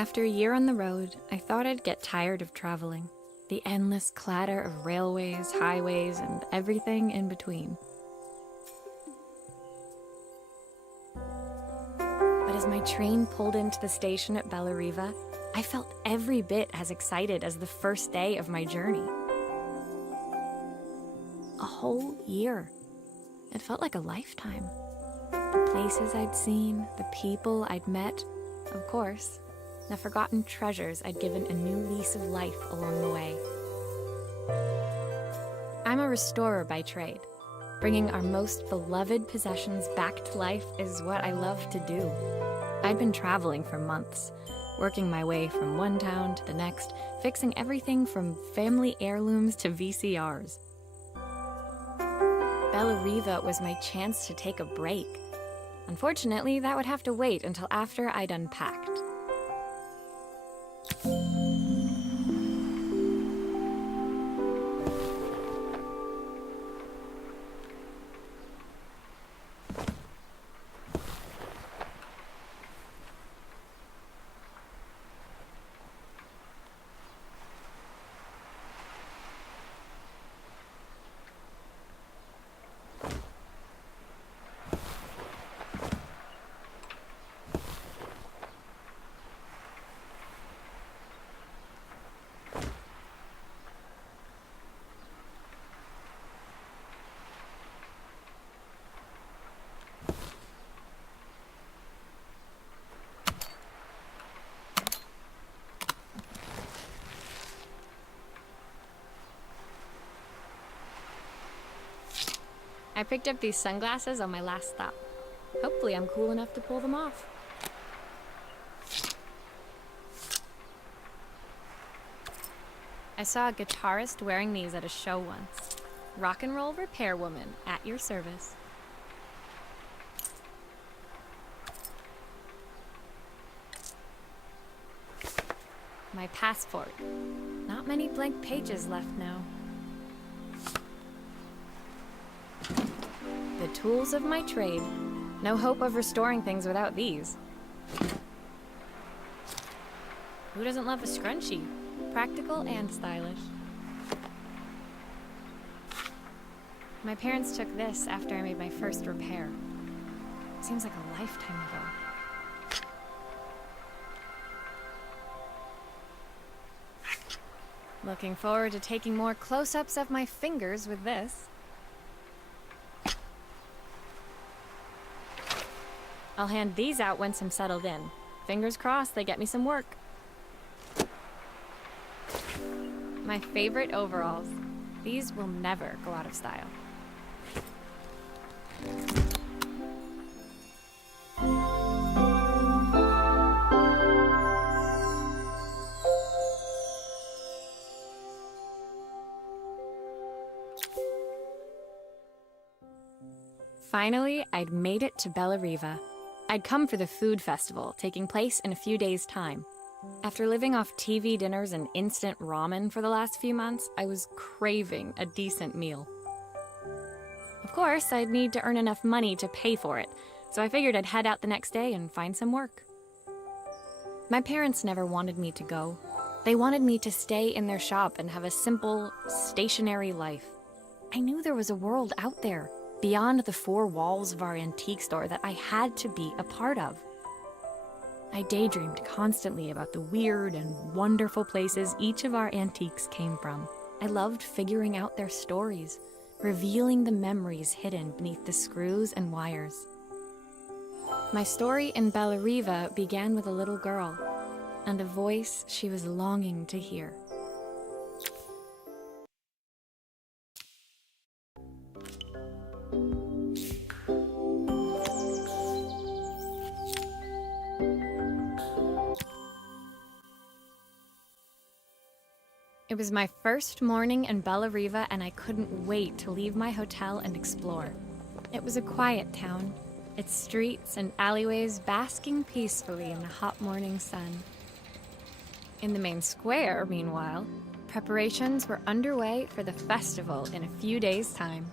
After a year on the road, I thought I'd get tired of traveling. The endless clatter of railways, highways, and everything in between. But as my train pulled into the station at Bellariva, I felt every bit as excited as the first day of my journey. A whole year. It felt like a lifetime. The places I'd seen, the people I'd met, of course, the forgotten treasures I'd given a new lease of life along the way. I'm a restorer by trade. Bringing our most beloved possessions back to life is what I love to do. I'd been traveling for months, working my way from one town to the next, fixing everything from family heirlooms to VCRs. Bellariva was my chance to take a break. Unfortunately, that would have to wait until after I'd unpacked. I picked up these sunglasses on my last stop. Hopefully I'm cool enough to pull them off. I saw a guitarist wearing these at a show once. Rock and roll repair woman, at your service. My passport. Not many blank pages left now. The tools of my trade. No hope of restoring things without these. Who doesn't love a scrunchie? Practical and stylish. My parents took this after I made my first repair. Seems like a lifetime ago. Looking forward to taking more close-ups of my fingers with this. I'll hand these out once I'm settled in. Fingers crossed they get me some work. My favorite overalls. These will never go out of style. Finally, I'd made it to Bellariva. I'd come for the food festival, taking place in a few days' time. After living off TV dinners and instant ramen for the last few months, I was craving a decent meal. Of course, I'd need to earn enough money to pay for it, so I figured I'd head out the next day and find some work. My parents never wanted me to go. They wanted me to stay in their shop and have a simple, stationary life. I knew there was a world out there, beyond the four walls of our antique store, that I had to be a part of. I daydreamed constantly about the weird and wonderful places each of our antiques came from. I loved figuring out their stories, revealing the memories hidden beneath the screws and wires. My story in Bellariva began with a little girl, and a voice she was longing to hear. It was my first morning in Bellariva, and I couldn't wait to leave my hotel and explore. It was a quiet town, its streets and alleyways basking peacefully in the hot morning sun. In the main square, meanwhile, preparations were underway for the festival in a few days' time.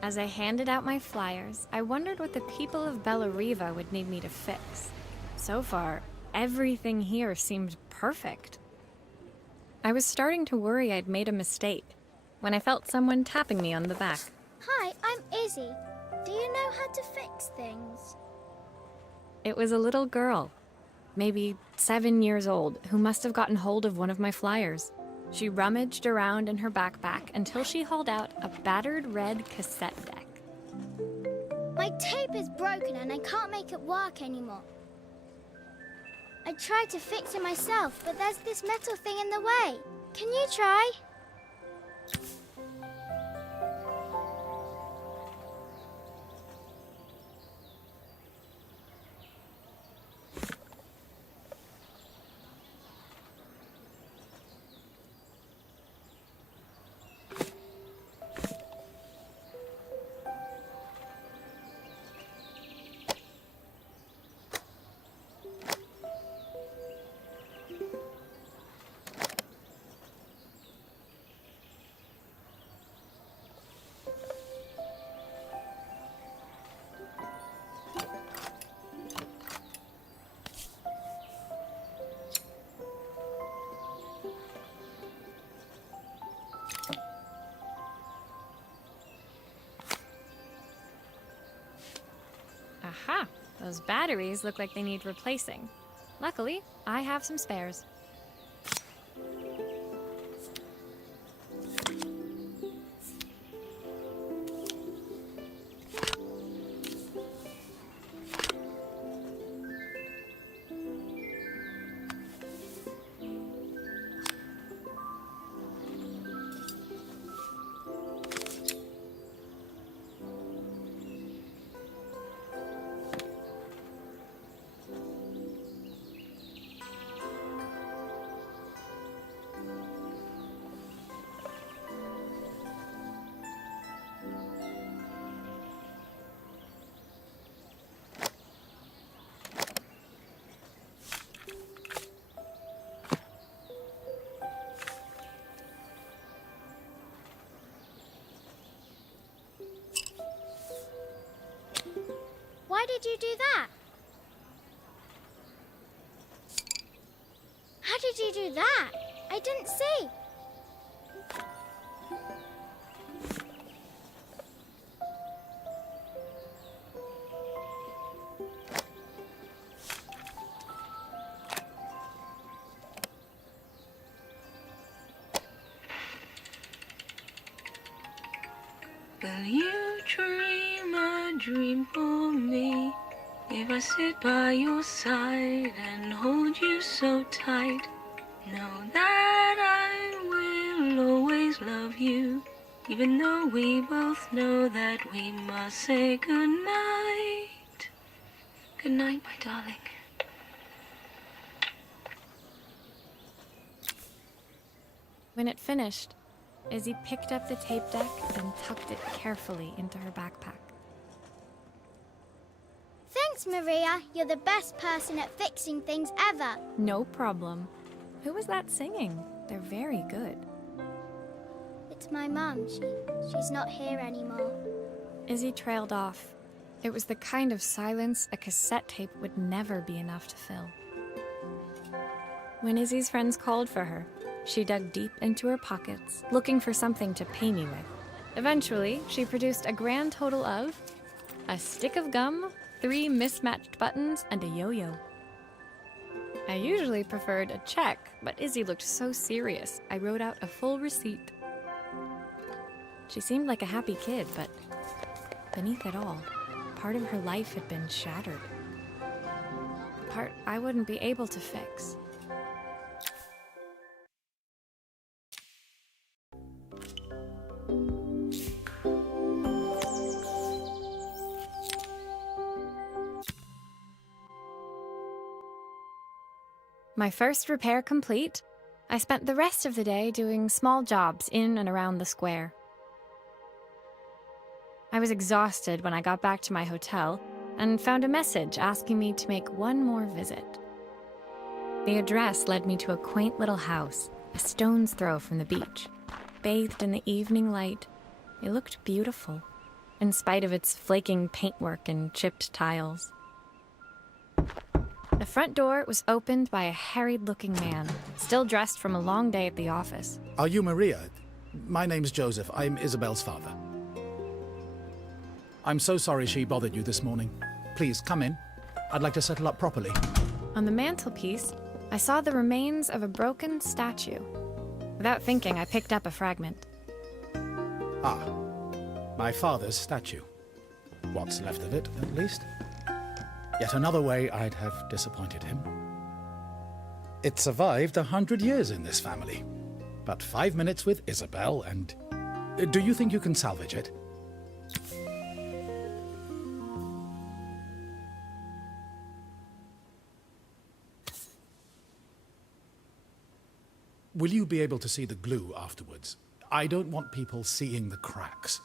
As I handed out my flyers, I wondered what the people of Bellariva would need me to fix. So far, everything here seemed perfect. I was starting to worry I'd made a mistake when I felt someone tapping me on the back. Hi, I'm Izzy. Do you know how to fix things? It was a little girl, maybe 7 years old, who must have gotten hold of one of my flyers. She rummaged around in her backpack until she hauled out a battered red cassette deck. My tape is broken and I can't make it work anymore. I tried to fix it myself, but there's this metal thing in the way. Can you try? Aha! Those batteries look like they need replacing. Luckily, I have some spares. Why did you do that? How did you do that? I didn't see. Will you dream a dream for me? If I sit by your side and hold you so tight, know that I will always love you, even though we both know that we must say goodnight. Good night, my darling. When it finished, Izzy picked up the tape deck and tucked it carefully into her backpack. Thanks, Maria. You're the best person at fixing things ever. No problem. Who was that singing? They're very good. It's my mum. She's not here anymore. Izzy trailed off. It was the kind of silence a cassette tape would never be enough to fill. When Izzy's friends called for her, she dug deep into her pockets, looking for something to pay me with. Eventually, she produced a grand total of a stick of gum, 3 mismatched buttons, and a yo-yo. I usually preferred a check, but Izzy looked so serious, I wrote out a full receipt. She seemed like a happy kid, but beneath it all, part of her life had been shattered. A part I wouldn't be able to fix. My first repair complete, I spent the rest of the day doing small jobs in and around the square. I was exhausted when I got back to my hotel and found a message asking me to make one more visit. The address led me to a quaint little house, a stone's throw from the beach. Bathed in the evening light, it looked beautiful, in spite of its flaking paintwork and chipped tiles. The front door was opened by a harried-looking man, still dressed from a long day at the office. Are you Maria? My name's Joseph. I'm Isabel's father. I'm so sorry she bothered you this morning. Please, come in. I'd like to settle up properly. On the mantelpiece, I saw the remains of a broken statue. Without thinking, I picked up a fragment. Ah, my father's statue. What's left of it, at least. Yet another way I'd have disappointed him. It survived 100 years in this family. But 5 minutes with Isabel and... Do you think you can salvage it? Will you be able to see the glue afterwards? I don't want people seeing the cracks.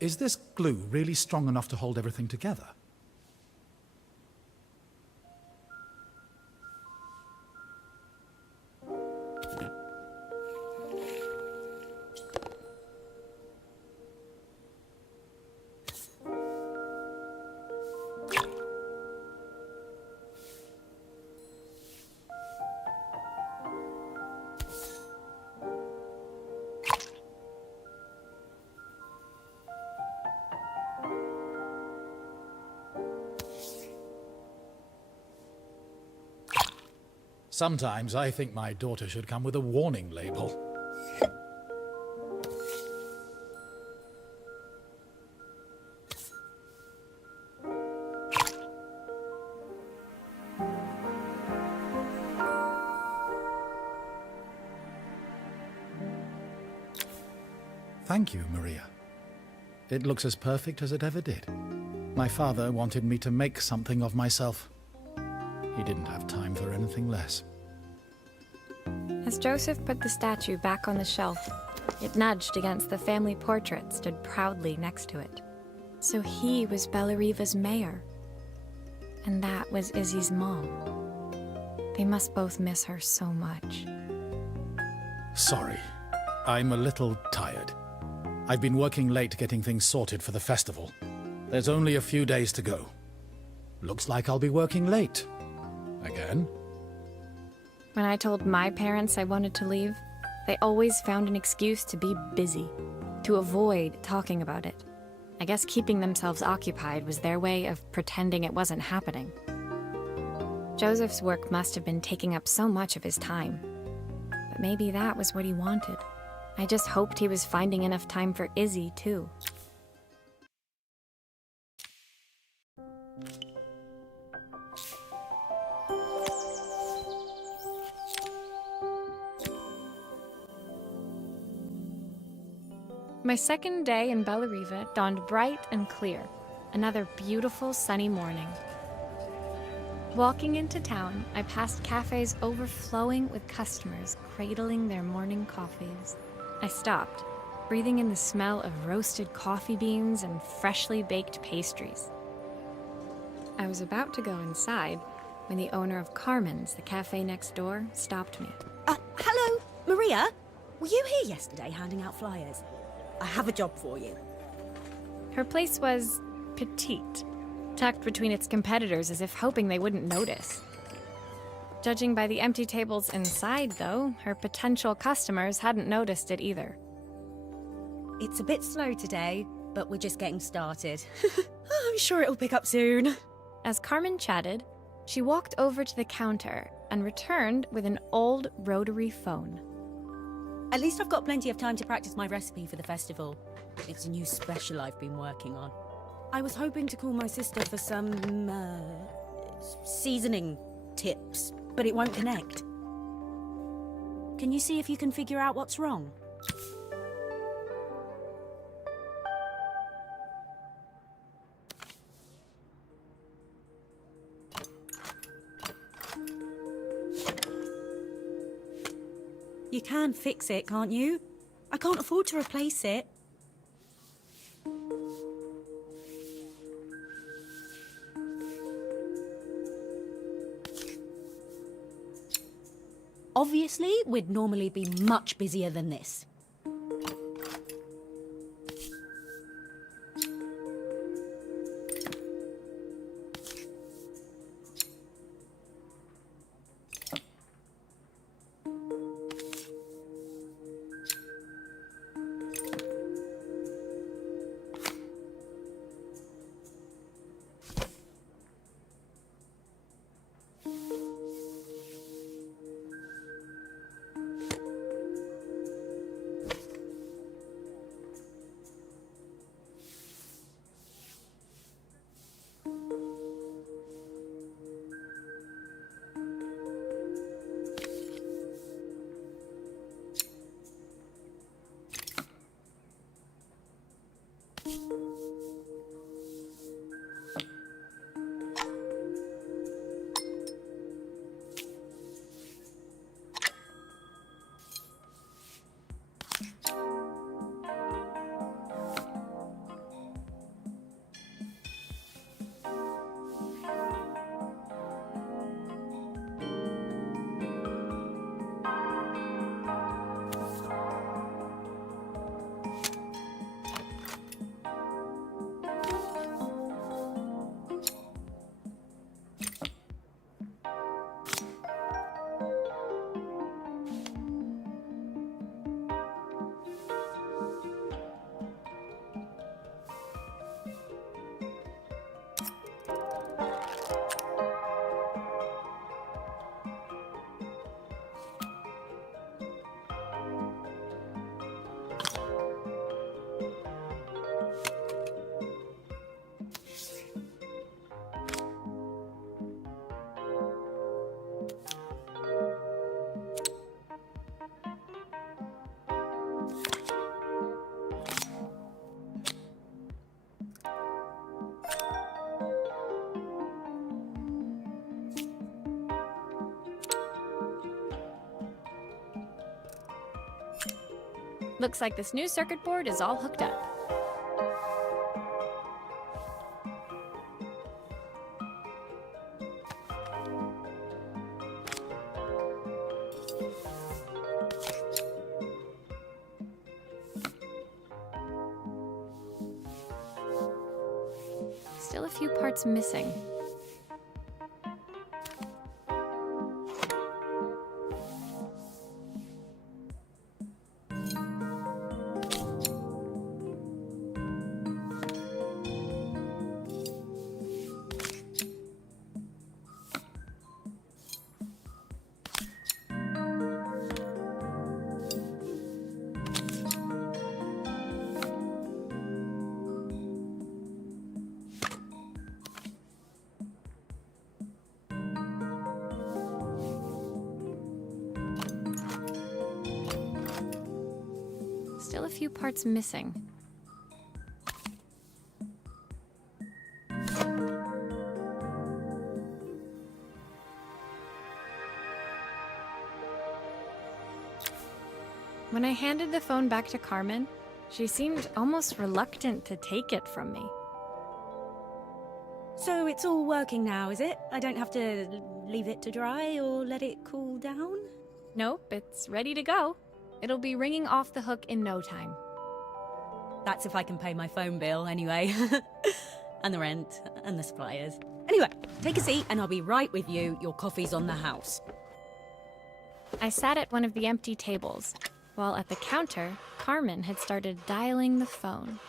Is this glue really strong enough to hold everything together? Sometimes I think my daughter should come with a warning label. Thank you, Maria. It looks as perfect as it ever did. My father wanted me to make something of myself. He didn't have time for anything less. As Joseph put the statue back on the shelf, it nudged against the family portrait stood proudly next to it. So he was Bellariva's mayor. And that was Izzy's mom. They must both miss her so much. Sorry, I'm a little tired. I've been working late getting things sorted for the festival. There's only a few days to go. Looks like I'll be working late. Again? When I told my parents I wanted to leave, they always found an excuse to be busy, to avoid talking about it. I guess keeping themselves occupied was their way of pretending it wasn't happening. Joseph's work must have been taking up so much of his time. But maybe that was what he wanted. I just hoped he was finding enough time for Izzy, too. My second day in Bellariva dawned bright and clear, another beautiful sunny morning. Walking into town, I passed cafes overflowing with customers cradling their morning coffees. I stopped, breathing in the smell of roasted coffee beans and freshly baked pastries. I was about to go inside when the owner of Carmen's, the cafe next door, stopped me. Hello, Maria? Were you here yesterday handing out flyers? I have a job for you. Her place was petite, tucked between its competitors as if hoping they wouldn't notice. Judging by the empty tables inside, though, her potential customers hadn't noticed it either. It's a bit slow today, but we're just getting started. I'm sure it'll pick up soon. As Carmen chatted, she walked over to the counter and returned with an old rotary phone. At least I've got plenty of time to practice my recipe for the festival. It's a new special I've been working on. I was hoping to call my sister for some, seasoning tips, but it won't connect. Can you see if you can figure out what's wrong? You can fix it, can't you? I can't afford to replace it. Obviously, we'd normally be much busier than this. Looks like this new circuit board is all hooked up. Still a few parts missing. Still a few parts missing. When I handed the phone back to Carmen, she seemed almost reluctant to take it from me. So it's all working now, is it? I don't have to leave it to dry or let it cool down? Nope, it's ready to go. It'll be ringing off the hook in no time. That's if I can pay my phone bill, anyway. And the rent, and the suppliers. Anyway, take a seat and I'll be right with you. Your coffee's on the house. I sat at one of the empty tables, while at the counter, Carmen had started dialing the phone.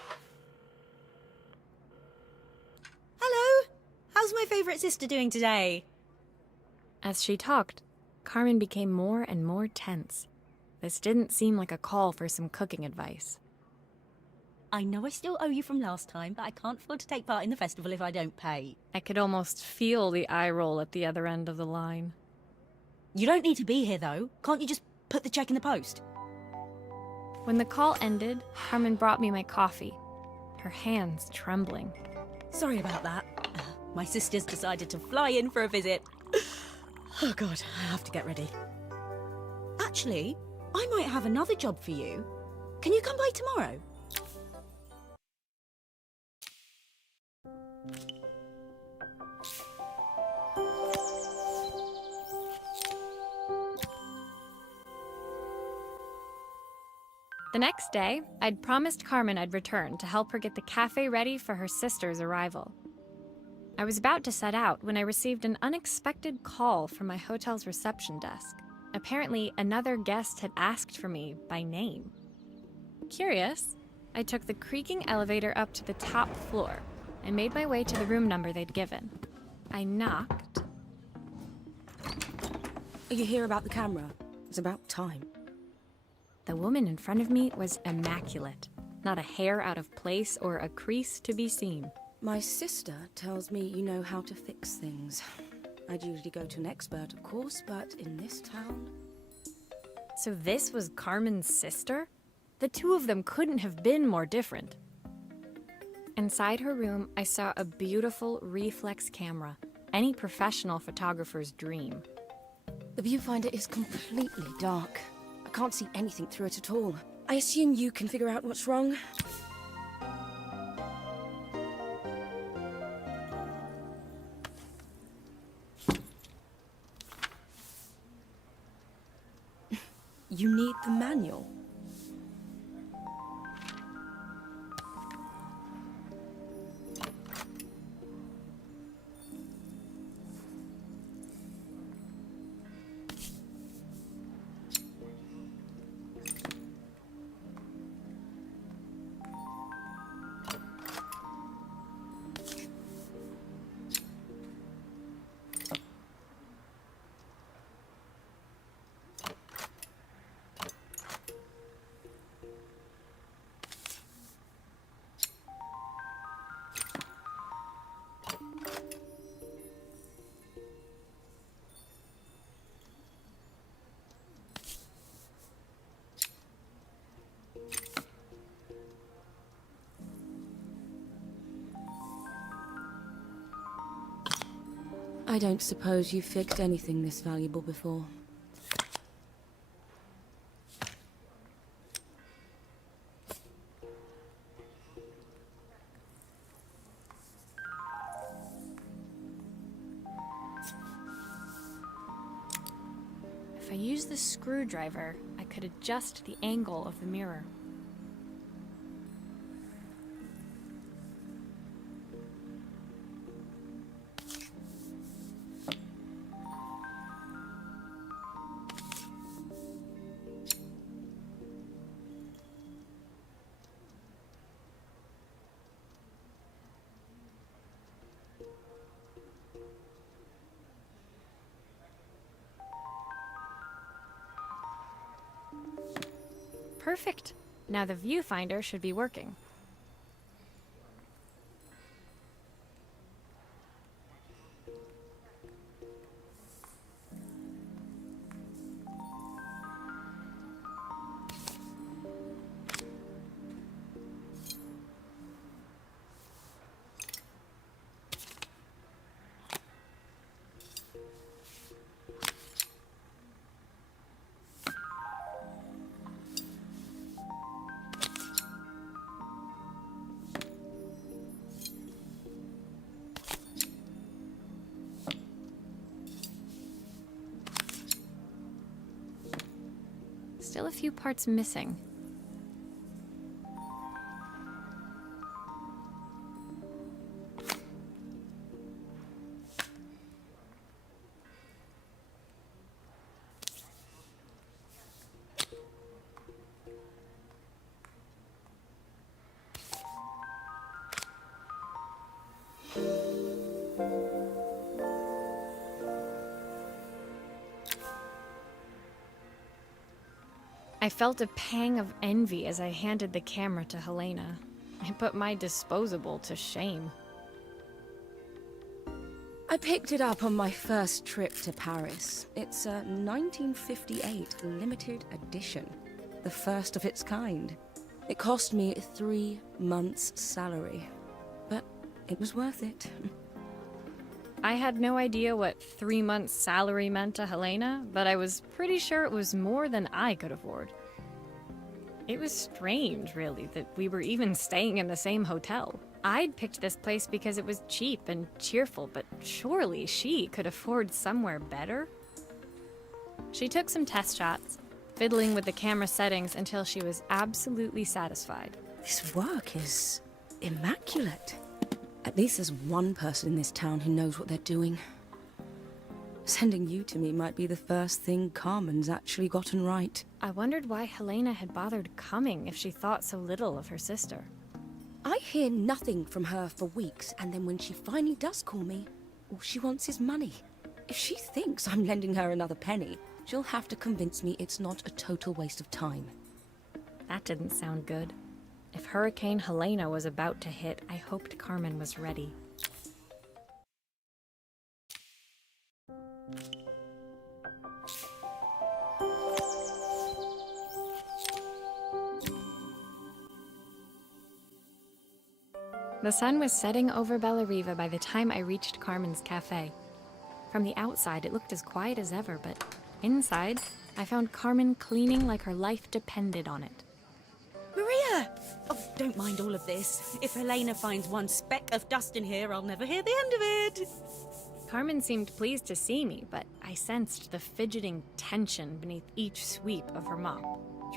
Hello? How's my favourite sister doing today? As she talked, Carmen became more and more tense. This didn't seem like a call for some cooking advice. I know I still owe you from last time, but I can't afford to take part in the festival if I don't pay. I could almost feel the eye roll at the other end of the line. You don't need to be here, though. Can't you just put the check in the post? When the call ended, Carmen brought me my coffee, her hands trembling. Sorry about that. My sister's decided to fly in for a visit. Oh God, I have to get ready. Actually, I might have another job for you. Can you come by tomorrow? The next day, I'd promised Carmen I'd return to help her get the cafe ready for her sister's arrival. I was about to set out when I received an unexpected call from my hotel's reception desk. Apparently, another guest had asked for me by name. Curious, I took the creaking elevator up to the top floor and made my way to the room number they'd given. I knocked. Are you here about the camera? It's about time. The woman in front of me was immaculate. Not a hair out of place or a crease to be seen. My sister tells me you know how to fix things. I'd usually go to an expert, of course, but in this town... So this was Carmen's sister? The two of them couldn't have been more different. Inside her room, I saw a beautiful reflex camera, any professional photographer's dream. The viewfinder is completely dark. I can't see anything through it at all. I assume you can figure out what's wrong. You need the manual. I don't suppose you've fixed anything this valuable before. used the screwdriver, I could adjust the angle of the mirror. Perfect. Now the viewfinder should be working. Still a few parts missing. I felt a pang of envy as I handed the camera to Helena. I put my disposable to shame. I picked it up on my first trip to Paris. It's a 1958 limited edition, the first of its kind. It cost me 3 months' salary, but it was worth it. I had no idea what 3 months' salary meant to Helena, but I was pretty sure it was more than I could afford. It was strange, really, that we were even staying in the same hotel. I'd picked this place because it was cheap and cheerful, but surely she could afford somewhere better? She took some test shots, fiddling with the camera settings until she was absolutely satisfied. This work is immaculate. At least there's one person in this town who knows what they're doing. Sending you to me might be the first thing Carmen's actually gotten right. I wondered why Helena had bothered coming if she thought so little of her sister. I hear nothing from her for weeks, and then when she finally does call me, all she wants is money. If she thinks I'm lending her another penny, she'll have to convince me it's not a total waste of time. That didn't sound good. If Hurricane Helena was about to hit, I hoped Carmen was ready. The sun was setting over Bellariva by the time I reached Carmen's cafe. From the outside, it looked as quiet as ever, but inside, I found Carmen cleaning like her life depended on it. Maria! Oh, don't mind all of this. If Helena finds one speck of dust in here, I'll never hear the end of it. Carmen seemed pleased to see me, but I sensed the fidgeting tension beneath each sweep of her mop.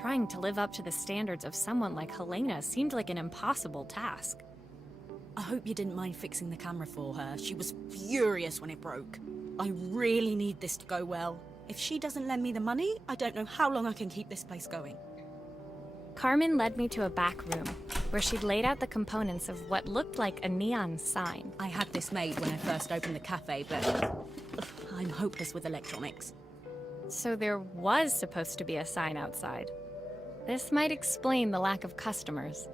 Trying to live up to the standards of someone like Helena seemed like an impossible task. I hope you didn't mind fixing the camera for her. She was furious when it broke. I really need this to go well. If she doesn't lend me the money, I don't know how long I can keep this place going. Carmen led me to a back room, where she'd laid out the components of what looked like a neon sign. I had this made when I first opened the cafe, but I'm hopeless with electronics. So there was supposed to be a sign outside. This might explain the lack of customers.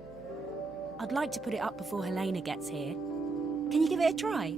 I'd like to put it up before Helena gets here. Can you give it a try?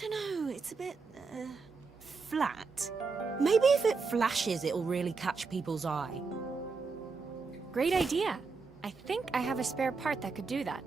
don't know, it's a bit, flat. Maybe if it flashes, it'll really catch people's eye. Great idea. I think I have a spare part that could do that.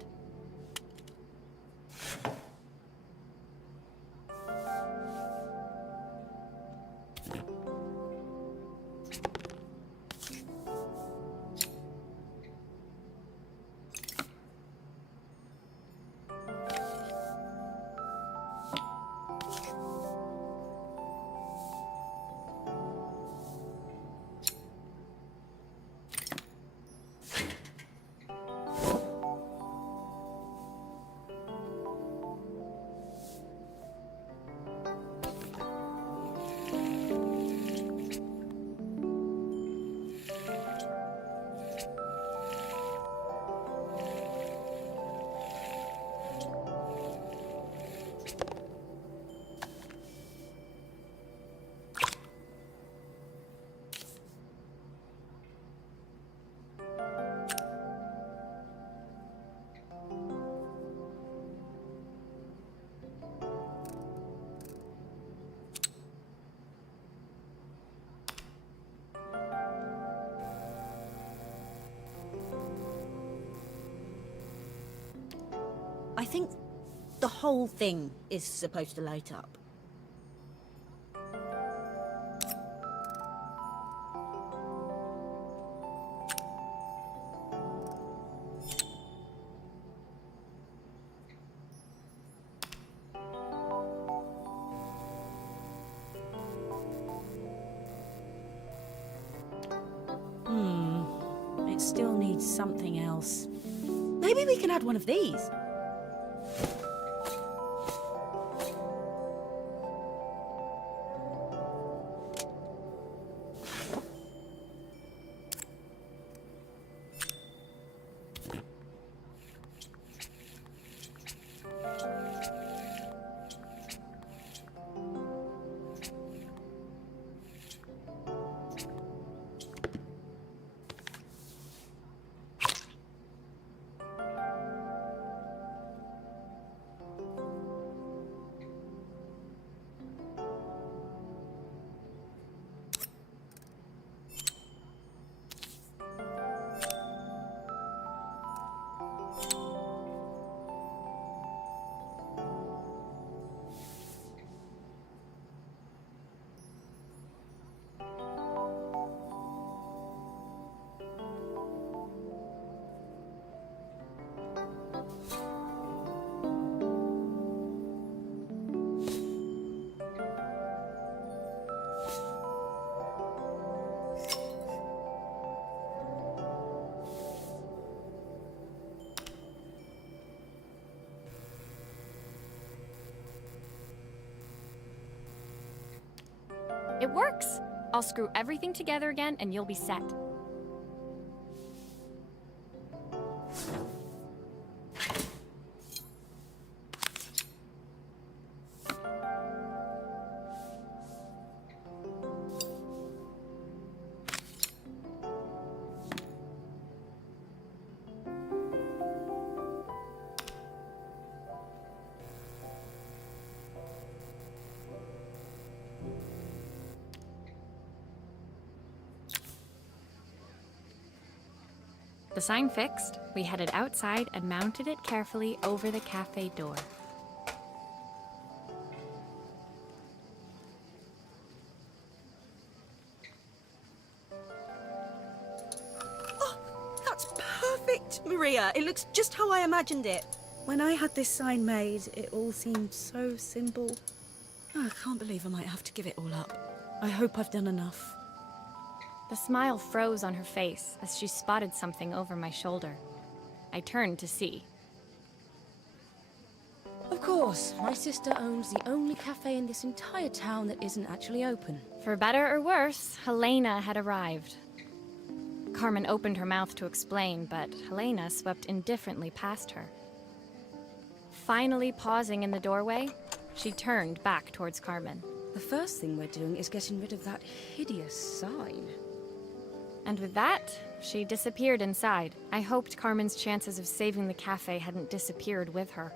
I think the whole thing is supposed to light up. It still needs something else. Maybe we can add one of these. It works! I'll screw everything together again and you'll be set. The sign fixed, we headed outside and mounted it carefully over the cafe door. Oh, that's perfect, Maria. It looks just how I imagined it. When I had this sign made, it all seemed so simple. Oh, I can't believe I might have to give it all up. I hope I've done enough. The smile froze on her face as she spotted something over my shoulder. I turned to see. Of course, my sister owns the only cafe in this entire town that isn't actually open. For better or worse, Helena had arrived. Carmen opened her mouth to explain, but Helena swept indifferently past her. Finally pausing in the doorway, she turned back towards Carmen. The first thing we're doing is getting rid of that hideous sign. And with that, she disappeared inside. I hoped Carmen's chances of saving the cafe hadn't disappeared with her.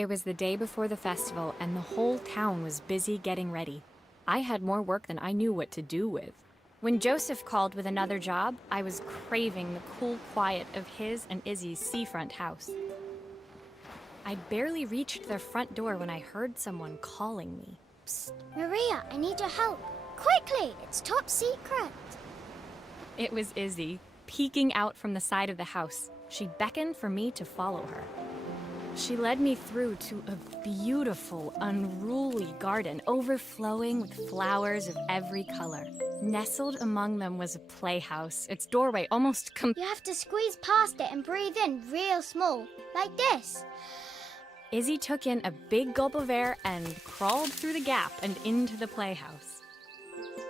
It was the day before the festival, and the whole town was busy getting ready. I had more work than I knew what to do with. When Joseph called with another job, I was craving the cool quiet of his and Izzy's seafront house. I'd barely reached their front door when I heard someone calling me. Psst, Maria, I need your help. Quickly, it's top secret. It was Izzy, peeking out from the side of the house. She beckoned for me to follow her. She led me through to a beautiful, unruly garden overflowing with flowers of every color. Nestled among them was a playhouse, its doorway almost You have to squeeze past it and breathe in real small, like this. Izzy took in a big gulp of air and crawled through the gap and into the playhouse.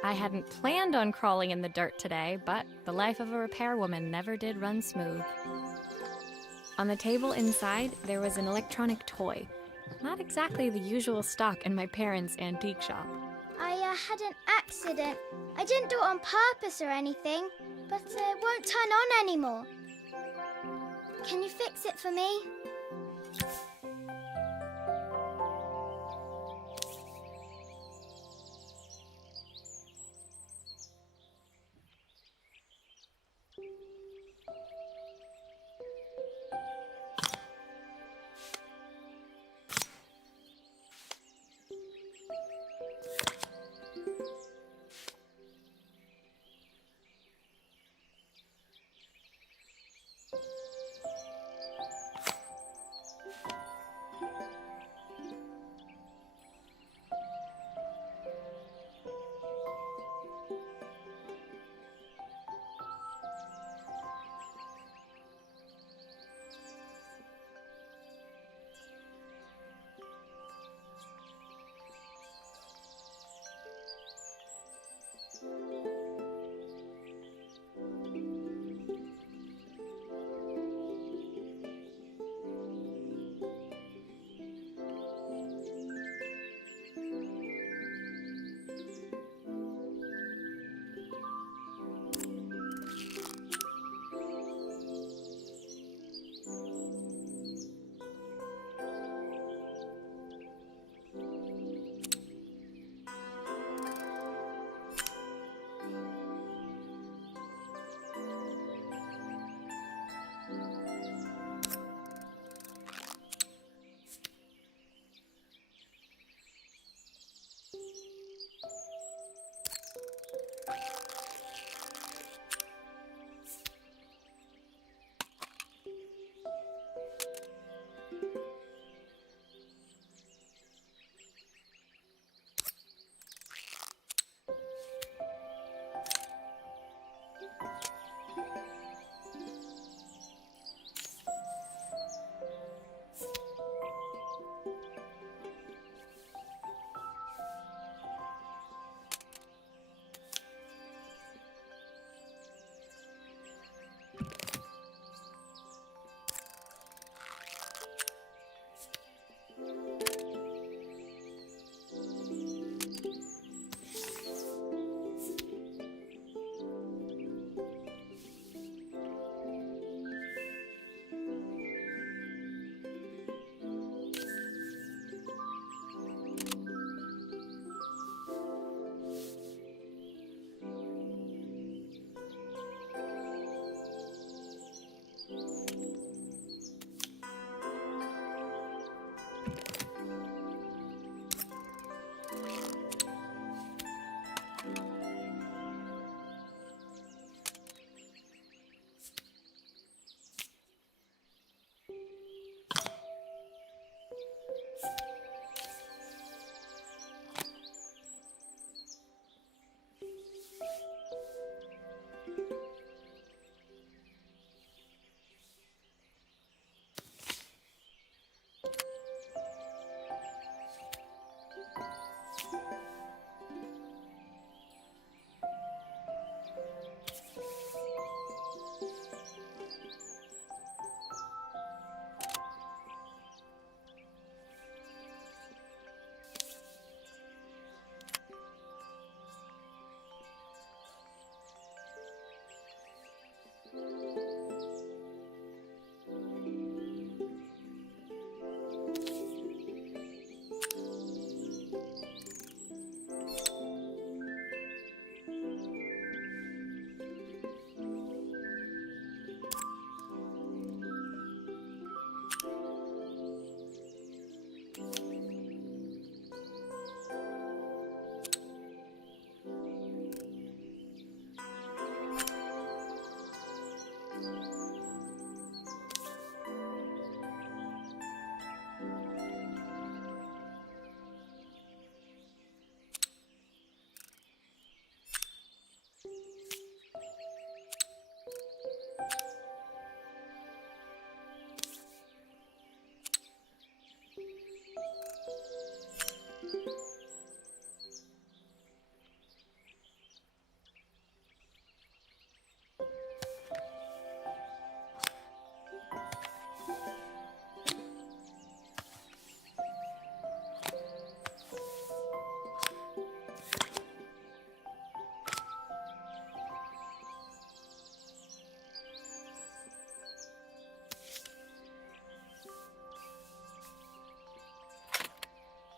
I hadn't planned on crawling in the dirt today, but the life of a repairwoman never did run smooth. On the table inside, there was an electronic toy. Not exactly the usual stock in my parents' antique shop. I had an accident. I didn't do it on purpose or anything, but it won't turn on anymore. Can you fix it for me?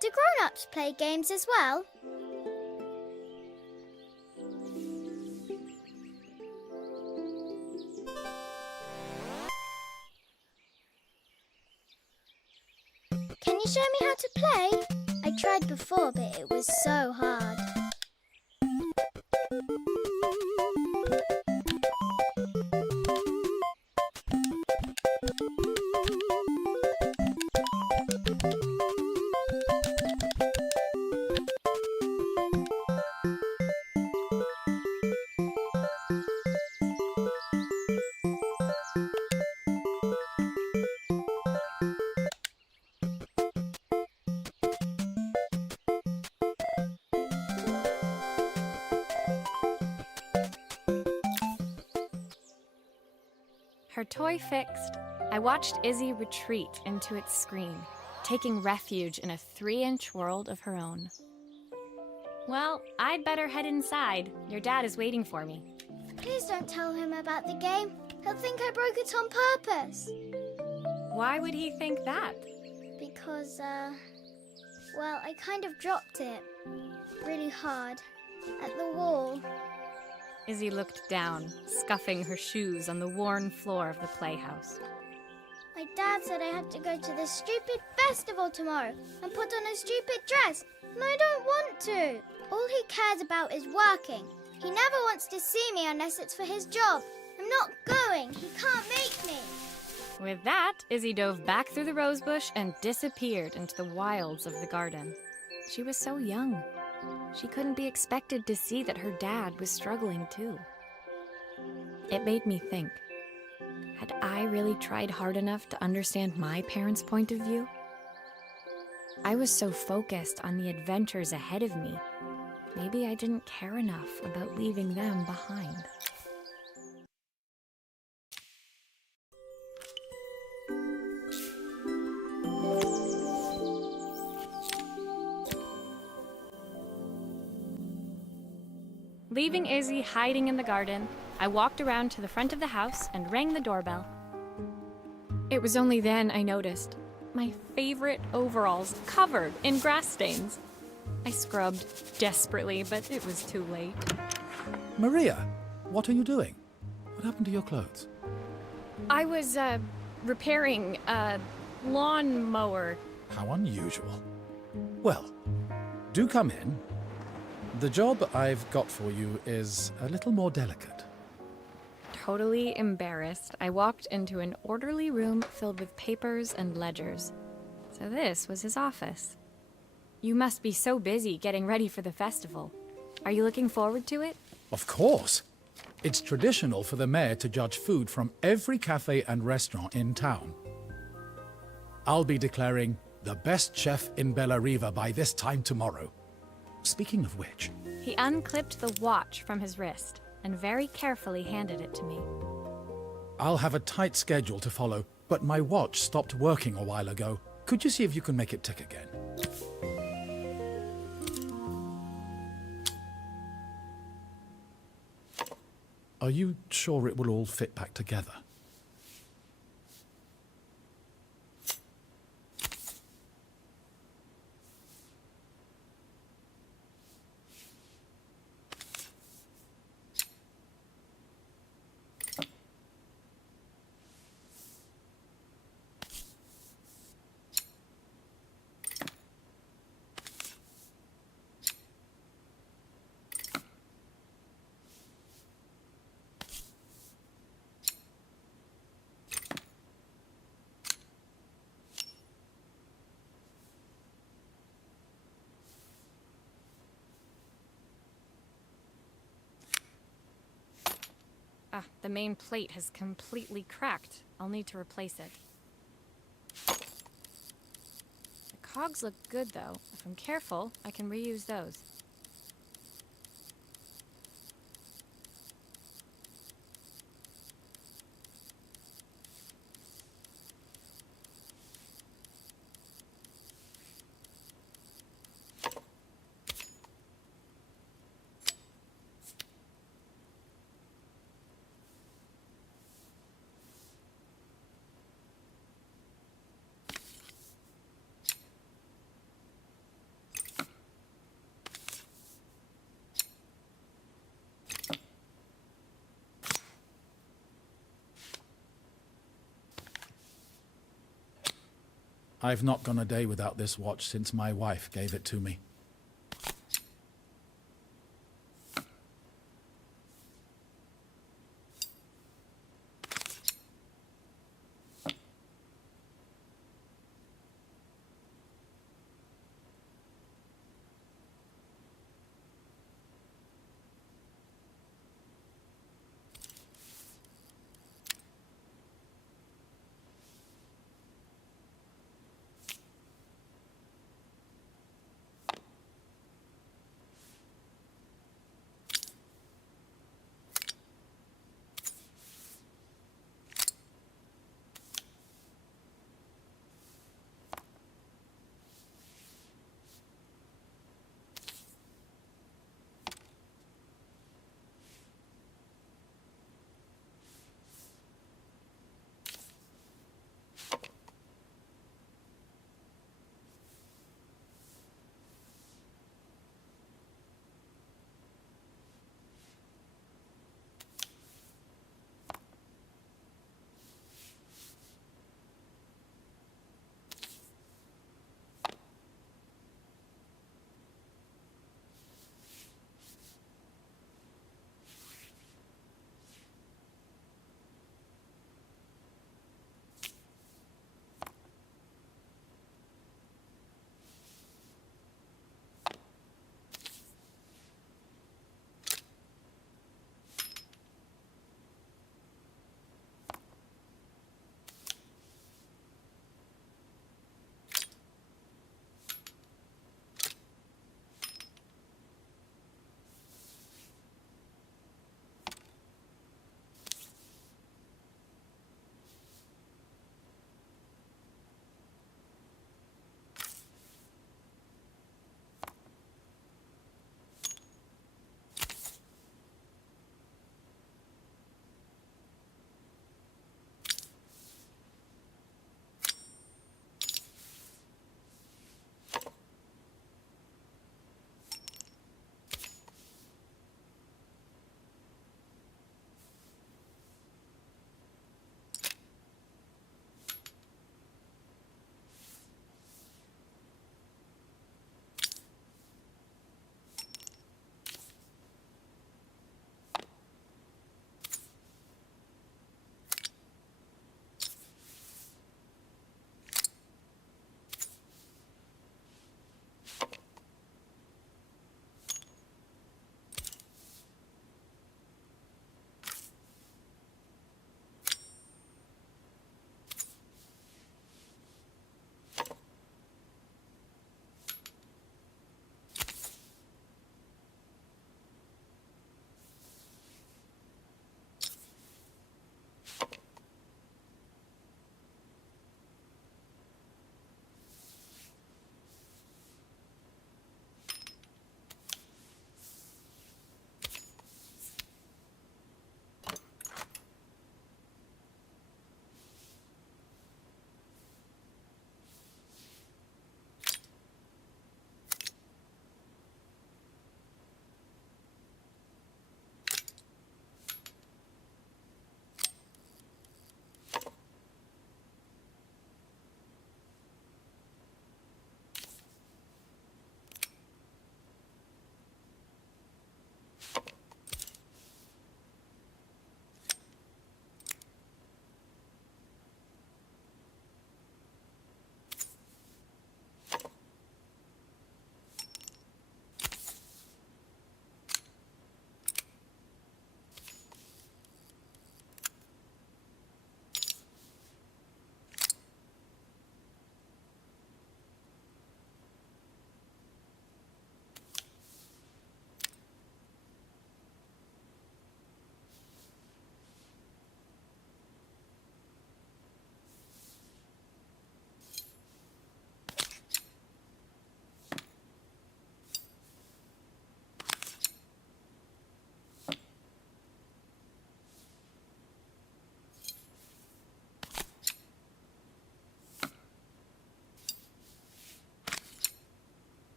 Do grown-ups play games as well? Can you show me how to play? I tried before, but it was so hard. Her toy fixed, I watched Izzy retreat into its screen, taking refuge in a 3-inch world of her own. Well, I'd better head inside. Your dad is waiting for me. Please don't tell him about the game. He'll think I broke it on purpose. Why would he think that? Because, well, I kind of dropped it really hard at the wall. Izzy looked down, scuffing her shoes on the worn floor of the playhouse. My dad said I had to go to this stupid festival tomorrow and put on a stupid dress, and I don't want to. All he cares about is working. He never wants to see me unless it's for his job. I'm not going. He can't make me. With that, Izzy dove back through the rosebush and disappeared into the wilds of the garden. She was so young. She couldn't be expected to see that her dad was struggling too. It made me think, had I really tried hard enough to understand my parents' point of view? I was so focused on the adventures ahead of me, maybe I didn't care enough about leaving them behind. Leaving Izzy hiding in the garden, I walked around to the front of the house and rang the doorbell. It was only then I noticed my favorite overalls covered in grass stains. I scrubbed desperately, but it was too late. Maria, what are you doing? What happened to your clothes? I was, repairing a lawnmower. How unusual. Well, do come in. The job I've got for you is a little more delicate. Totally embarrassed, I walked into an orderly room filled with papers and ledgers. So this was his office. You must be so busy getting ready for the festival. Are you looking forward to it? Of course. It's traditional for the mayor to judge food from every cafe and restaurant in town. I'll be declaring the best chef in Bella Riva by this time tomorrow. Speaking of which... He unclipped the watch from his wrist and very carefully handed it to me. I'll have a tight schedule to follow, but my watch stopped working a while ago. Could you see if you can make it tick again? Are you sure it will all fit back together? The main plate has completely cracked. I'll need to replace it. The cogs look good, though. If I'm careful, I can reuse those. I've not gone a day without this watch since my wife gave it to me.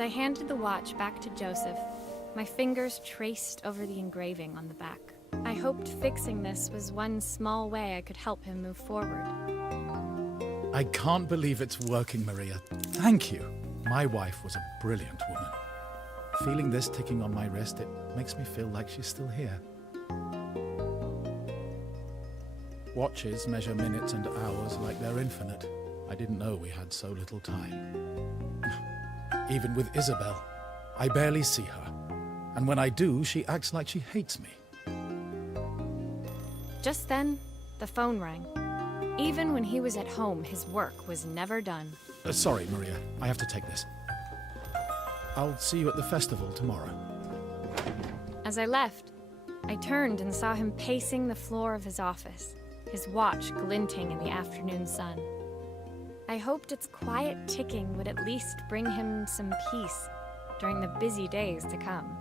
As I handed the watch back to Joseph, my fingers traced over the engraving on the back. I hoped fixing this was one small way I could help him move forward. I can't believe it's working, Maria. Thank you. My wife was a brilliant woman. Feeling this ticking on my wrist, it makes me feel like she's still here. Watches measure minutes and hours like they're infinite. I didn't know we had so little time. Even with Isabel, I barely see her. And when I do, she acts like she hates me. Just then, the phone rang. Even when he was at home, his work was never done. Sorry, Maria. I have to take this. I'll see you at the festival tomorrow. As I left, I turned and saw him pacing the floor of his office, his watch glinting in the afternoon sun. I hoped its quiet ticking would at least bring him some peace during the busy days to come.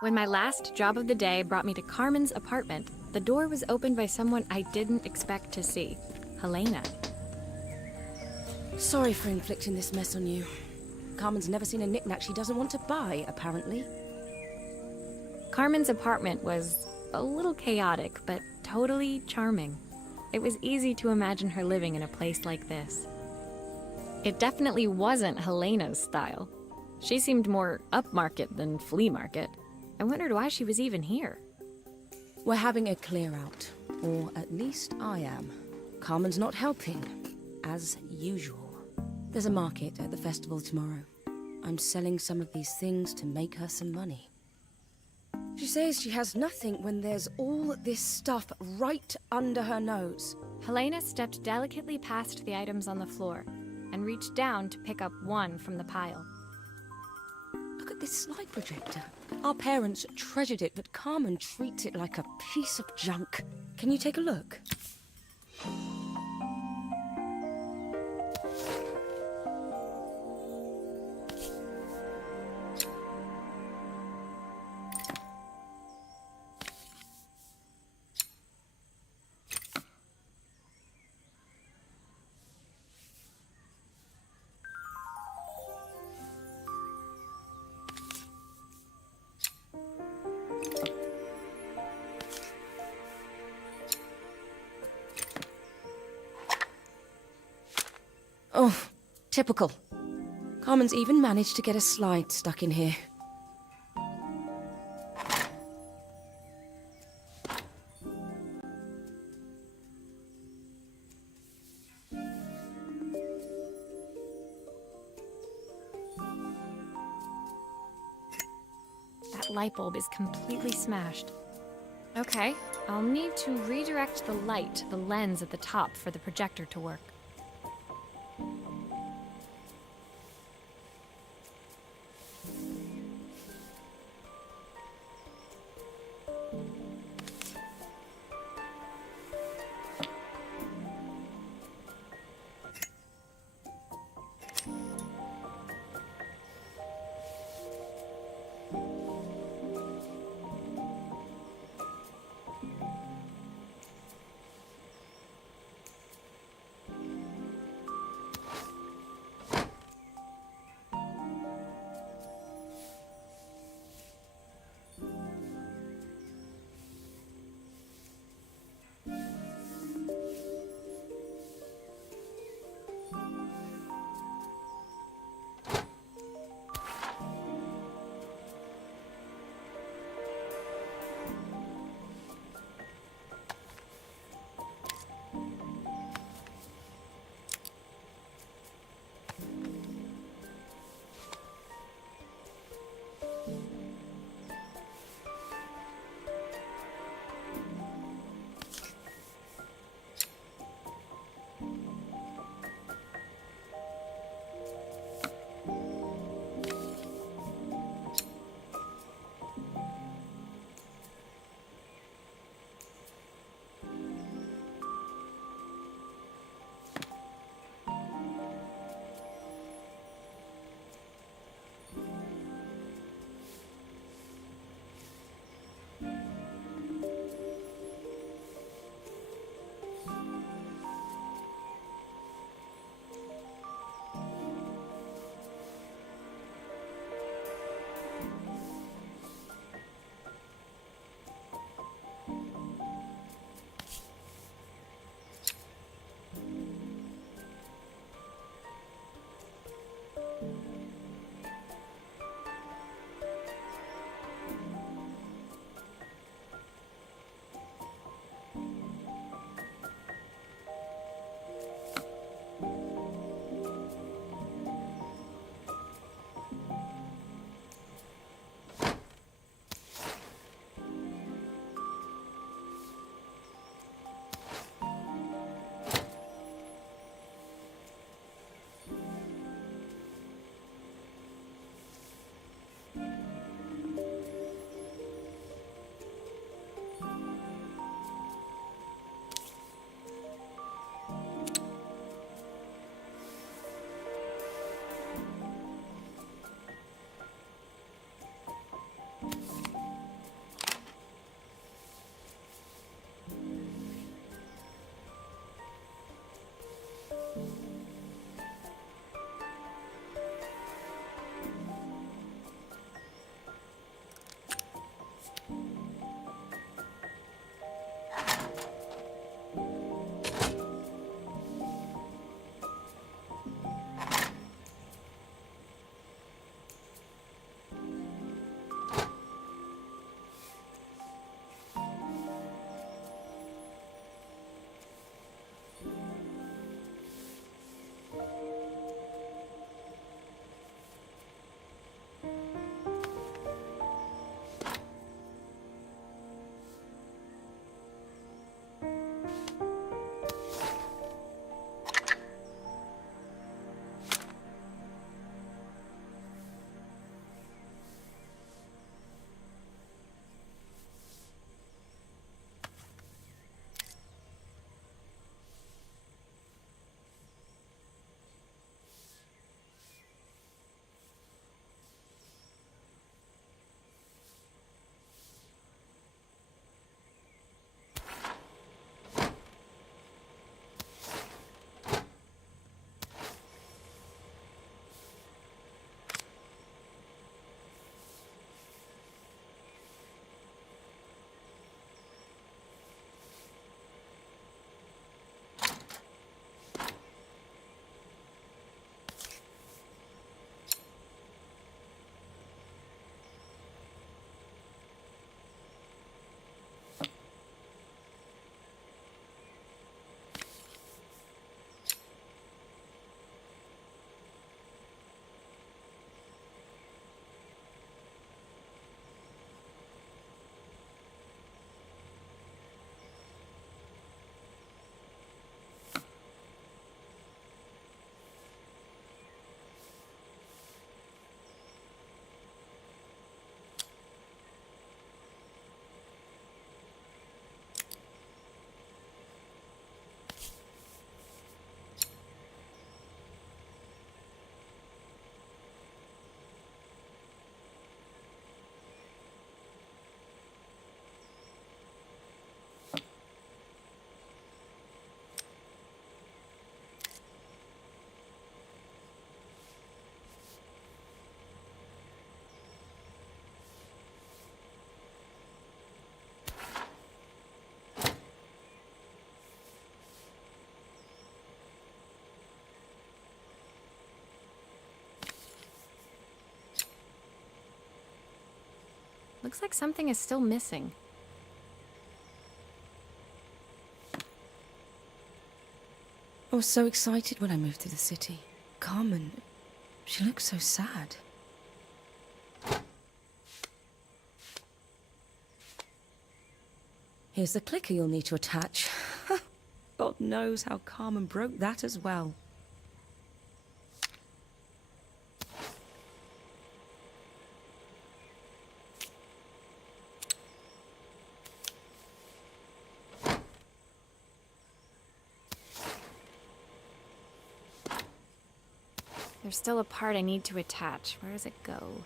When my last job of the day brought me to Carmen's apartment, the door was opened by someone I didn't expect to see, Helena. Sorry for inflicting this mess on you. Carmen's never seen a knick-knack she doesn't want to buy, apparently. Carmen's apartment was a little chaotic, but totally charming. It was easy to imagine her living in a place like this. It definitely wasn't Helena's style. She seemed more upmarket than flea market. I wondered why she was even here. We're having a clear out, or at least I am. Carmen's not helping, as usual. There's a market at the festival tomorrow. I'm selling some of these things to make her some money. She says she has nothing when there's all this stuff right under her nose. Helena stepped delicately past the items on the floor and reached down to pick up one from the pile. Look at this slide projector. Our parents treasured it, but Carmen treats it like a piece of junk. Can you take a look? Oh, typical. Carmen's even managed to get a slide stuck in here. That light bulb is completely smashed. Okay, I'll need to redirect the light to the lens at the top for the projector to work. Looks like something is still missing. I was so excited when I moved to the city. Carmen, she looks so sad. Here's the clicker you'll need to attach. God knows how Carmen broke that as well. There's still a part I need to attach. Where does it go?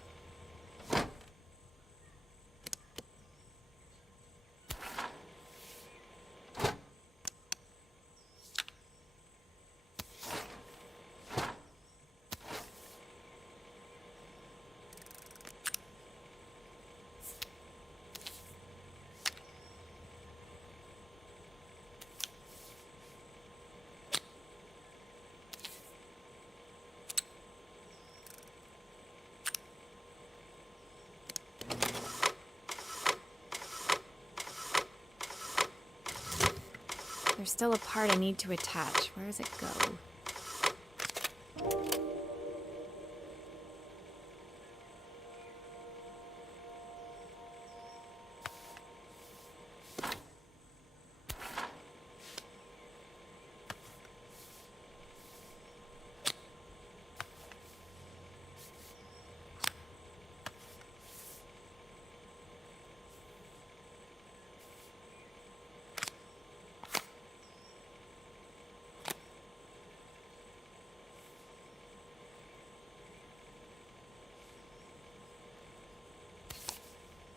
There's still a part I need to attach. Where does it go?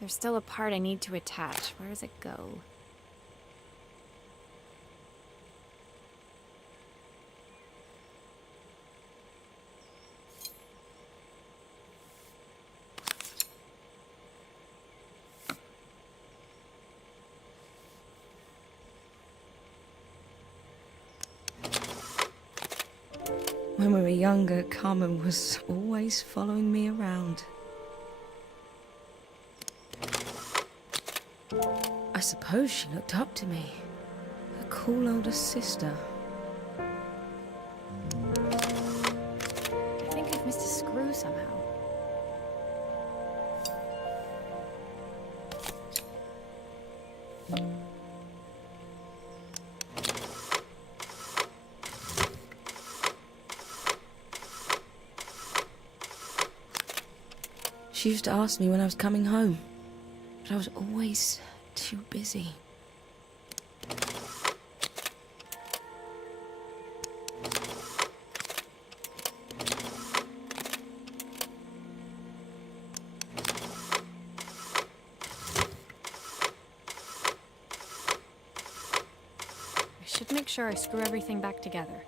There's still a part I need to attach. Where does it go? When we were younger, Carmen was always following me around. I suppose she looked up to me. A cool older sister. I think I've missed a screw somehow. She used to ask me when I was coming home, but I was always too busy. I should make sure I screw everything back together.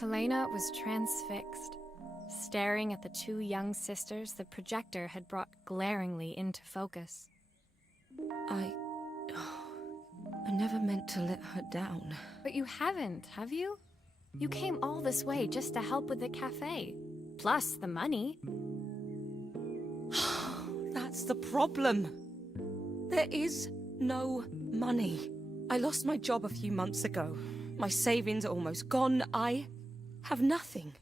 Helena was transfixed, staring at the two young sisters the projector had brought glaringly into focus. I never meant to let her down. But you haven't, have you? You came all this way just to help with the cafe. Plus the money. That's the problem. There is no money. I lost my job a few months ago. My savings are almost gone. I have nothing.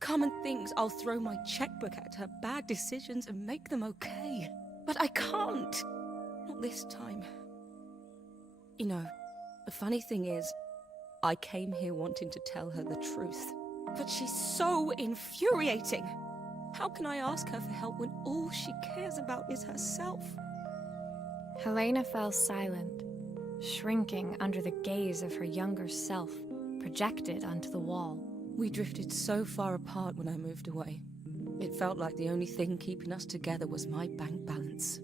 Carmen thinks I'll throw my checkbook at her bad decisions and make them okay. But I can't. Not this time. You know, the funny thing is, I came here wanting to tell her the truth. But she's so infuriating. How can I ask her for help when all she cares about is herself? Helena fell silent, shrinking under the gaze of her younger self, projected onto the wall. We drifted so far apart when I moved away. It felt like the only thing keeping us together was my bank balance.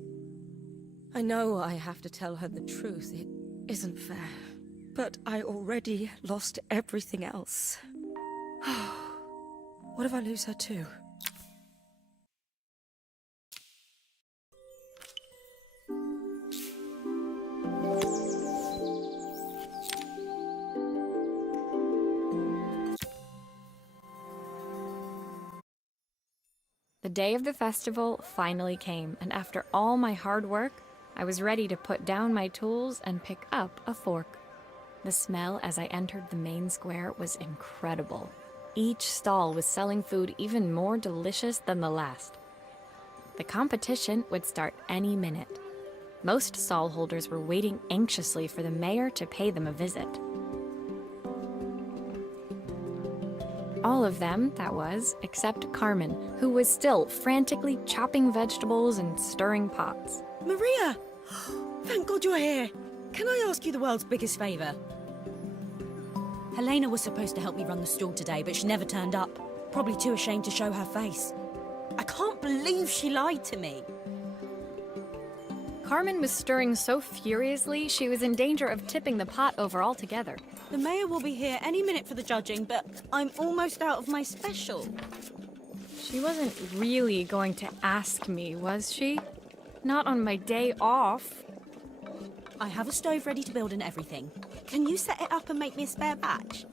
I know I have to tell her the truth. It isn't fair. But I already lost everything else. What if I lose her too? The day of the festival finally came, and after all my hard work, I was ready to put down my tools and pick up a fork. The smell as I entered the main square was incredible. Each stall was selling food even more delicious than the last. The competition would start any minute. Most stall holders were waiting anxiously for the mayor to pay them a visit. All of them, that was, except Carmen, who was still frantically chopping vegetables and stirring pots. Maria! Thank God you're here. Can I ask you the world's biggest favour? Helena was supposed to help me run the stall today, but she never turned up. Probably too ashamed to show her face. I can't believe she lied to me. Carmen was stirring so furiously she was in danger of tipping the pot over altogether. The mayor will be here any minute for the judging, but I'm almost out of my special. She wasn't really going to ask me, was she? Not on my day off. I have a stove ready to build and everything. Can you set it up and make me a spare batch?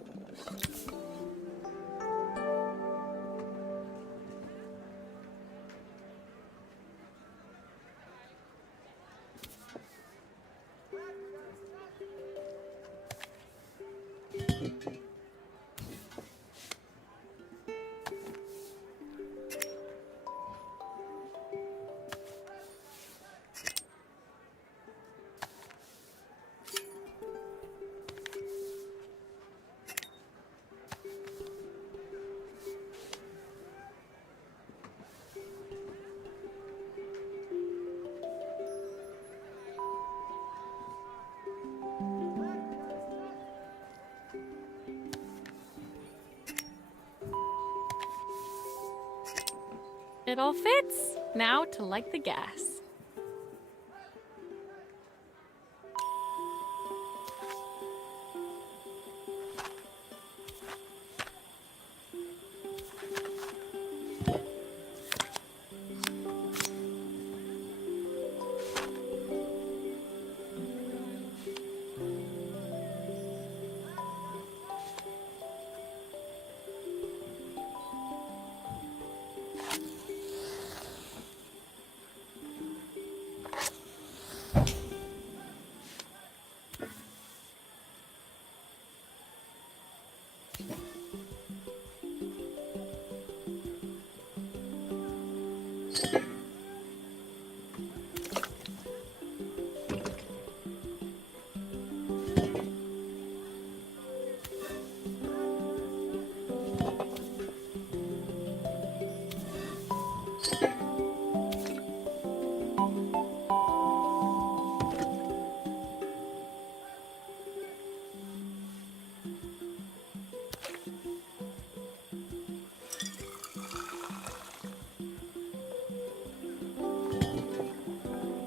It all fits. Now to light the gas.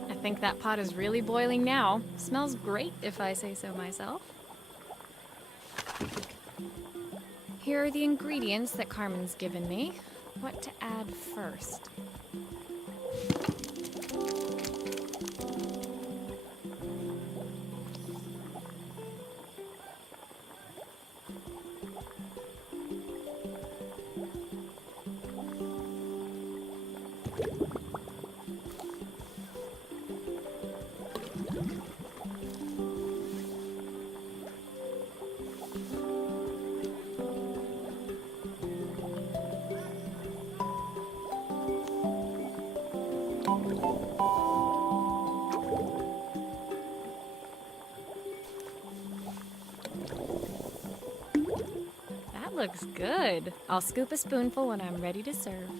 I think that pot is really boiling now. Smells great if I say so myself. Here are the ingredients that Carmen's given me. What to add first? That looks good. I'll scoop a spoonful when I'm ready to serve.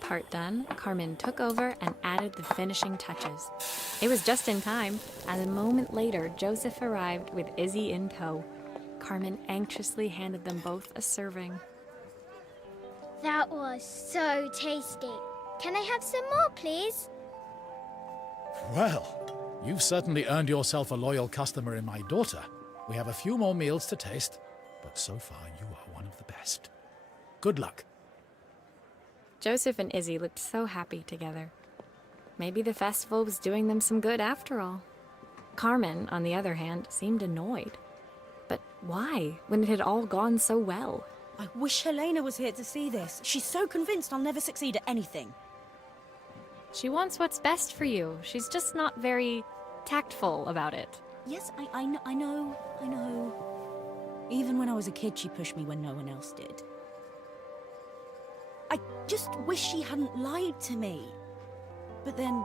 part done, Carmen took over and added the finishing touches. It was just in time, as a moment later, Joseph arrived with Izzy in tow. Carmen anxiously handed them both a serving. That was so tasty. Can I have some more, please? Well, you've certainly earned yourself a loyal customer in my daughter. We have a few more meals to taste, but so far you are one of the best. Good luck. Joseph and Izzy looked so happy together. Maybe the festival was doing them some good after all. Carmen, on the other hand, seemed annoyed. But why, when it had all gone so well? I wish Helena was here to see this. She's so convinced I'll never succeed at anything. She wants what's best for you. She's just not very tactful about it. Yes, I know. Even when I was a kid, she pushed me when no one else did. I just wish she hadn't lied to me. But then,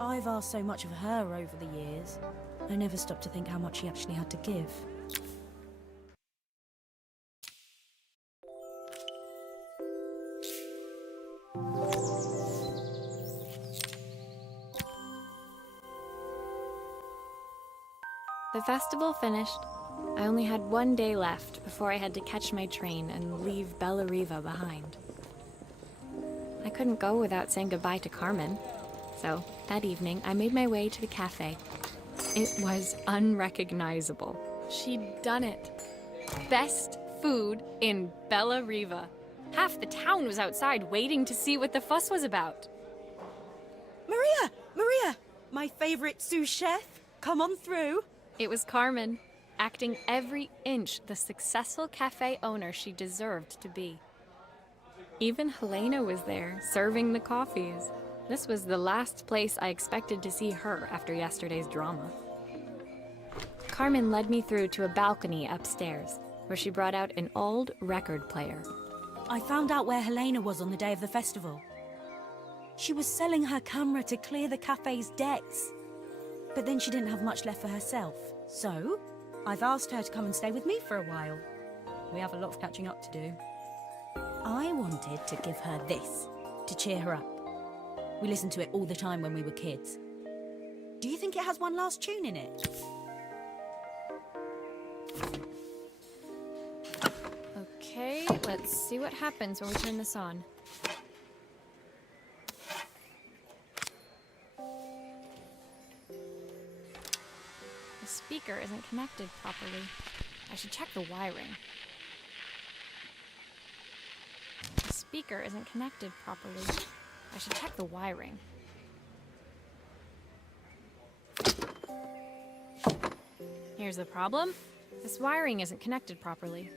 I've asked so much of her over the years. I never stopped to think how much she actually had to give. The festival finished. I only had one day left before I had to catch my train and leave Bella Riva behind. I couldn't go without saying goodbye to Carmen. So, that evening, I made my way to the cafe. It was unrecognizable. She'd done it. Best food in Bella Riva. Half the town was outside waiting to see what the fuss was about. Maria! My favorite sous chef. Come on through. It was Carmen, acting every inch the successful cafe owner she deserved to be. Even Helena was there, serving the coffees. This was the last place I expected to see her after yesterday's drama. Carmen led me through to a balcony upstairs, where she brought out an old record player. I found out where Helena was on the day of the festival. She was selling her camera to clear the cafe's debts. But then she didn't have much left for herself. So, I've asked her to come and stay with me for a while. We have a lot of catching up to do. I wanted to give her this, to cheer her up. We listened to it all the time when we were kids. Do you think it has one last tune in it? Okay, let's see what happens when we turn this on. The speaker isn't connected properly. I should check the wiring. The speaker isn't connected properly. I should check the wiring. Here's the problem. This wiring isn't connected properly.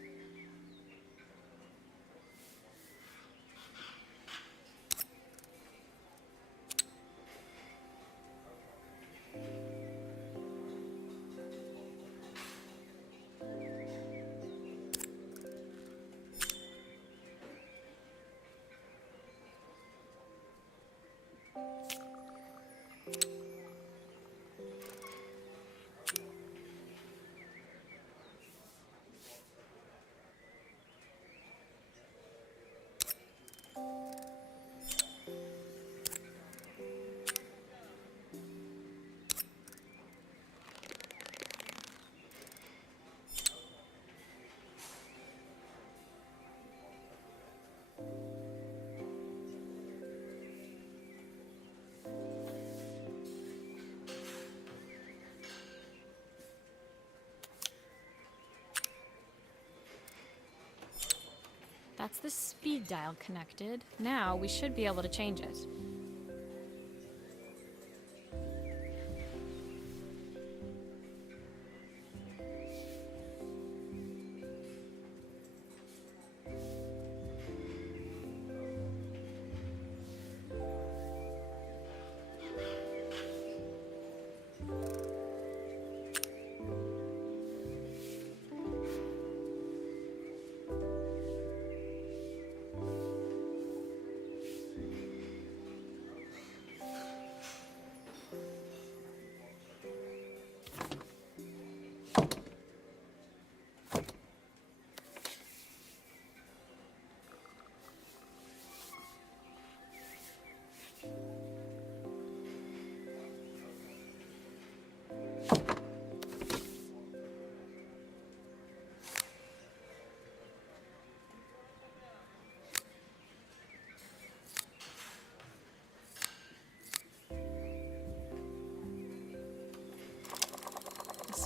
That's the speed dial connected. Now we should be able to change it.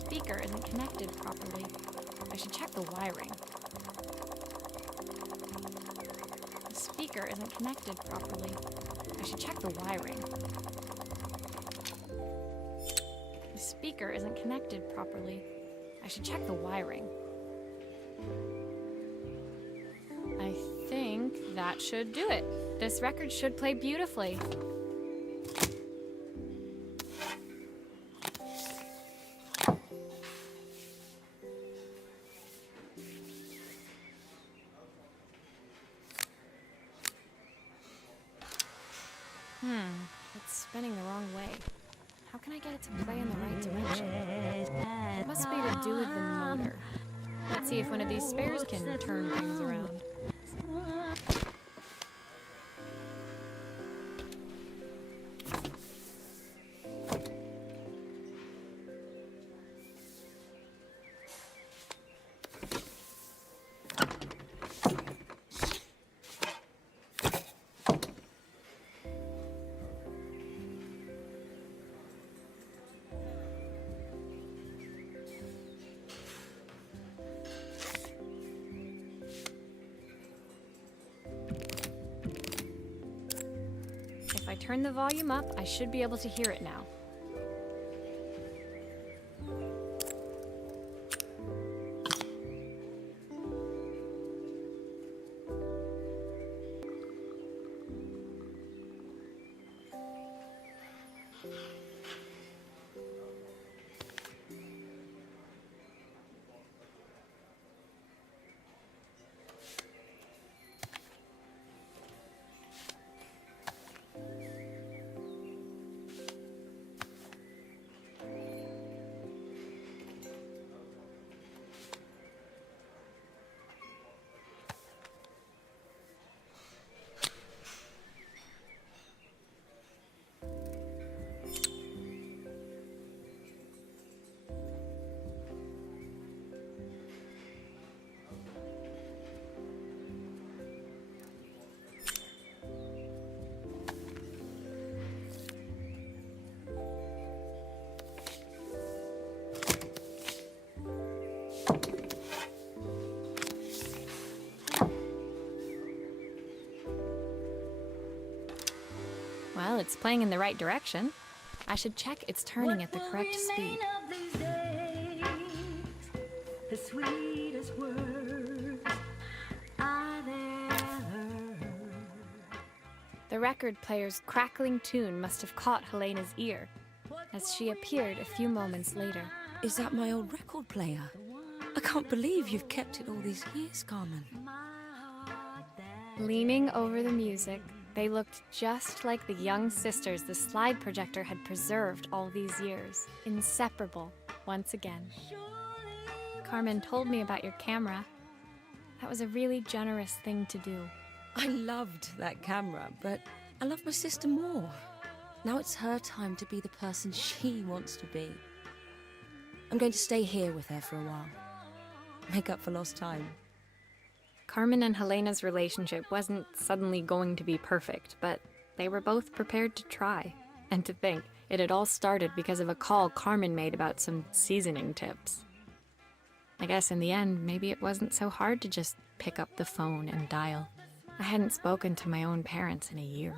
speaker isn't connected properly. I should check the wiring. The speaker isn't connected properly. I should check the wiring. The speaker isn't connected properly. I should check the wiring. I think that should do it. This record should play beautifully. It's spinning the wrong way. How can I get it to play in the right direction? It must be to do with the motor. Let's see if one of these spares can turn things around. If I turn the volume up, I should be able to hear it now. Well, it's playing in the right direction. I should check it's turning at the correct speed. The sweetest words I've ever heard. The record player's crackling tune must have caught Helena's ear, as she appeared a few moments later. Is that my old record player? I can't believe you've kept it all these years, Carmen. Leaning over the music, they looked just like the young sisters the slide projector had preserved all these years, inseparable once again. Carmen told me about your camera. That was a really generous thing to do. I loved that camera, but I love my sister more. Now it's her time to be the person she wants to be. I'm going to stay here with her for a while. Make up for lost time. Carmen and Helena's relationship wasn't suddenly going to be perfect, but they were both prepared to try. And to think, it had all started because of a call Carmen made about some seasoning tips. I guess in the end, maybe it wasn't so hard to just pick up the phone and dial. I hadn't spoken to my own parents in a year.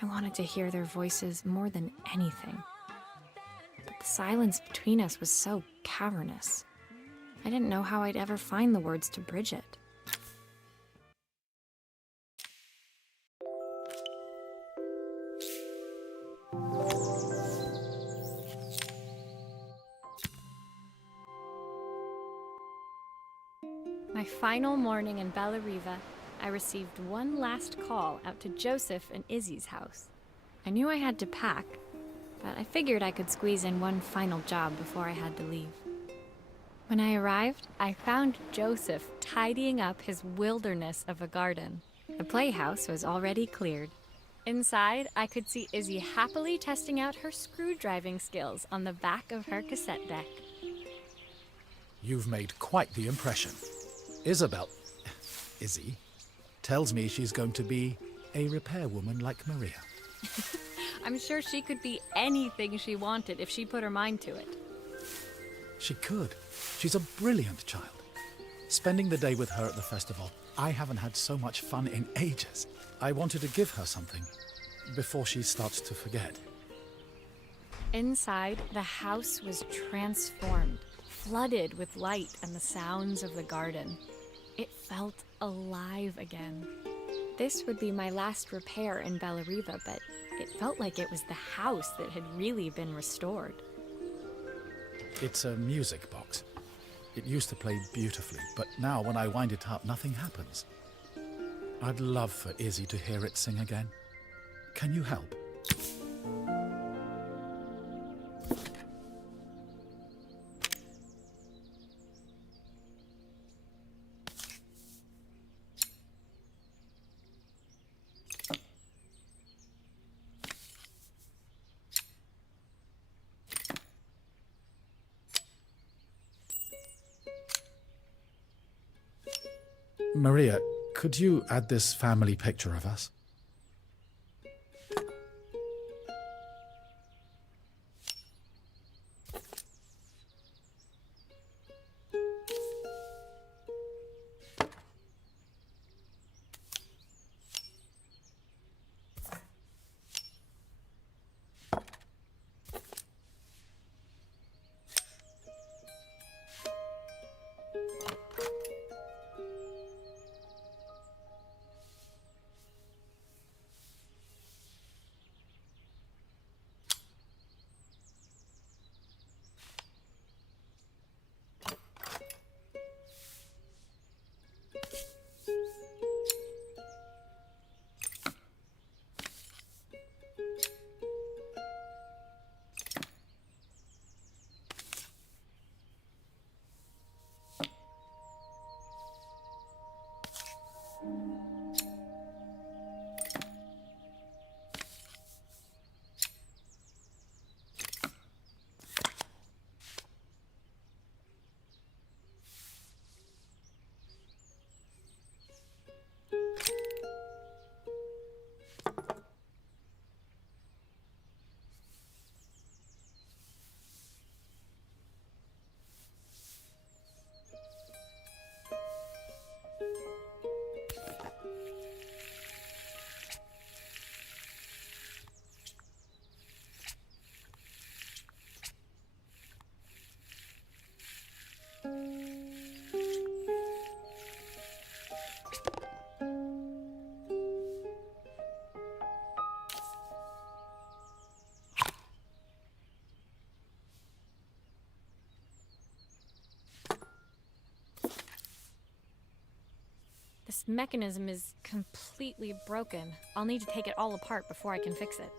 I wanted to hear their voices more than anything. But the silence between us was so cavernous. I didn't know how I'd ever find the words to bridge it. My final morning in Bella Riva, I received one last call out to Joseph and Izzy's house. I knew I had to pack, but I figured I could squeeze in one final job before I had to leave. When I arrived, I found Joseph tidying up his wilderness of a garden. The playhouse was already cleared. Inside, I could see Izzy happily testing out her screw-driving skills on the back of her cassette deck. You've made quite the impression. Izzy, tells me she's going to be a repairwoman like Maria. I'm sure she could be anything she wanted if she put her mind to it. She could. She's a brilliant child. Spending the day with her at the festival, I haven't had so much fun in ages. I wanted to give her something before she starts to forget. Inside, the house was transformed, flooded with light and the sounds of the garden. It felt alive again. This would be my last repair in Bellariva, but it felt like it was the house that had really been restored. It's a music box. It used to play beautifully, but now when I wind it up, nothing happens. I'd love for Izzy to hear it sing again. Can you help? Maria, could you add this family picture of us? This mechanism is completely broken. I'll need to take it all apart before I can fix it.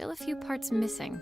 still a few parts missing.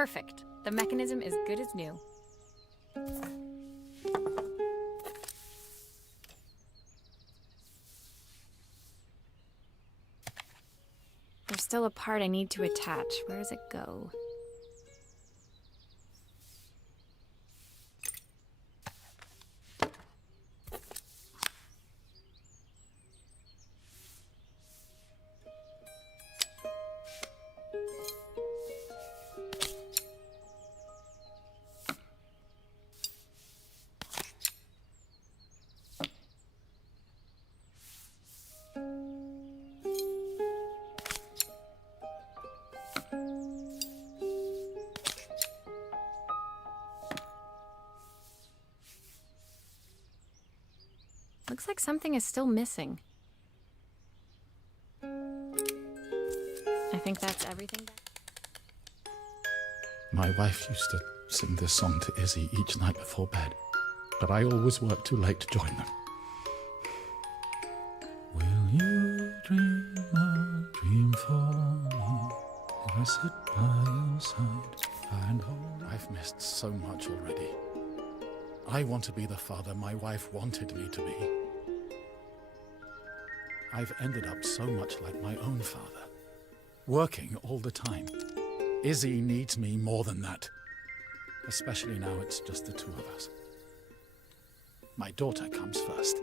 Perfect. The mechanism is good as new. There's still a part I need to attach. Where does it go? Looks like something is still missing. I think that's everything. My wife used to sing this song to Izzy each night before bed, but I always worked too late to join them. Will you dream a dream for me if I sit by your side and hold? I've missed so much already. I want to be the father my wife wanted me to be. I've ended up so much like my own father, working all the time. Izzy needs me more than that, especially now it's just the two of us. My daughter comes first.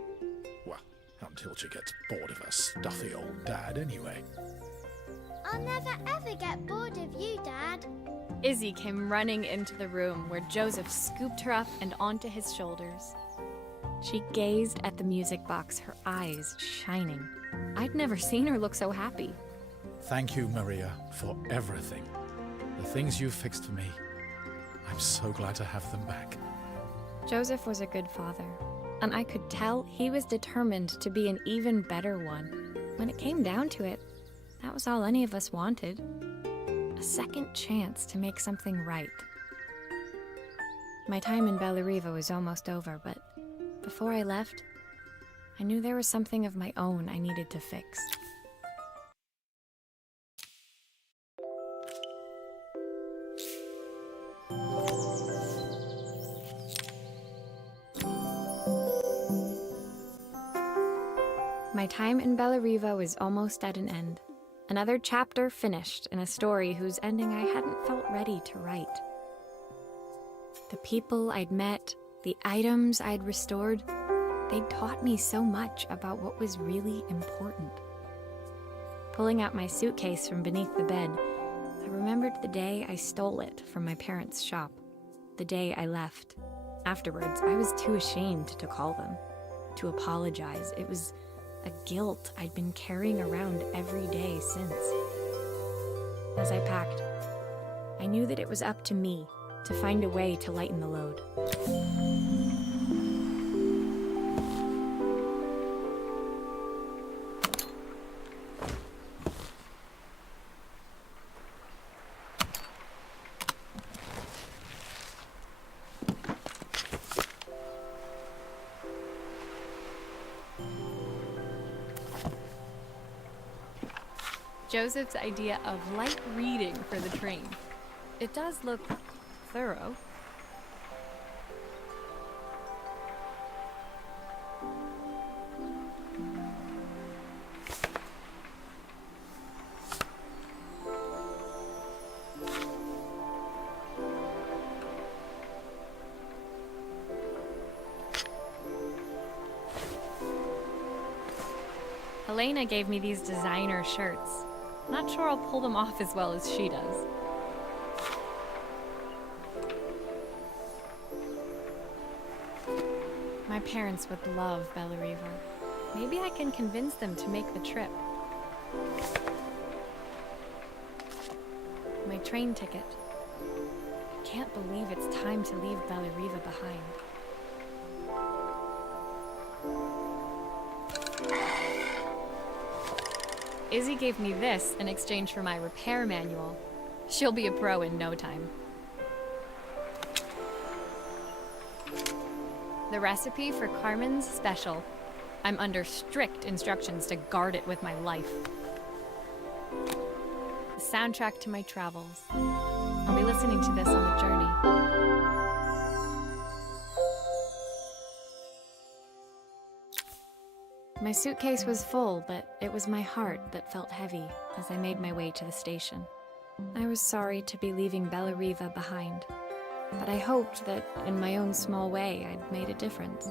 Well, until she gets bored of her stuffy old dad anyway. I'll never ever get bored of you, Dad. Izzy came running into the room where Joseph scooped her up and onto his shoulders. She gazed at the music box, her eyes shining. I'd never seen her look so happy. Thank you, Maria, for everything. The things you fixed for me. I'm so glad to have them back. Joseph was a good father, and I could tell he was determined to be an even better one. When it came down to it, that was all any of us wanted. A second chance to make something right. My time in Bellariva was almost over, but before I left, I knew there was something of my own I needed to fix. My time in Bellariva was almost at an end. Another chapter finished in a story whose ending I hadn't felt ready to write. The people I'd met, the items I'd restored, they'd taught me so much about what was really important. Pulling out my suitcase from beneath the bed, I remembered the day I stole it from my parents' shop, the day I left. Afterwards, I was too ashamed to call them, to apologize. It was a guilt I'd been carrying around every day since. As I packed, I knew that it was up to me to find a way to lighten the load. Joseph's idea of light reading for the train. It does look thorough. Elena gave me these designer shirts. Not sure I'll pull them off as well as she does. My parents would love Bellariva. Maybe I can convince them to make the trip. My train ticket. I can't believe it's time to leave Bellariva behind. Izzy gave me this in exchange for my repair manual. She'll be a pro in no time. The recipe for Carmen's special. I'm under strict instructions to guard it with my life. The soundtrack to my travels. I'll be listening to this on the journey. My suitcase was full, but it was my heart that felt heavy as I made my way to the station. I was sorry to be leaving Bellariva behind, but I hoped that, in my own small way, I'd made a difference.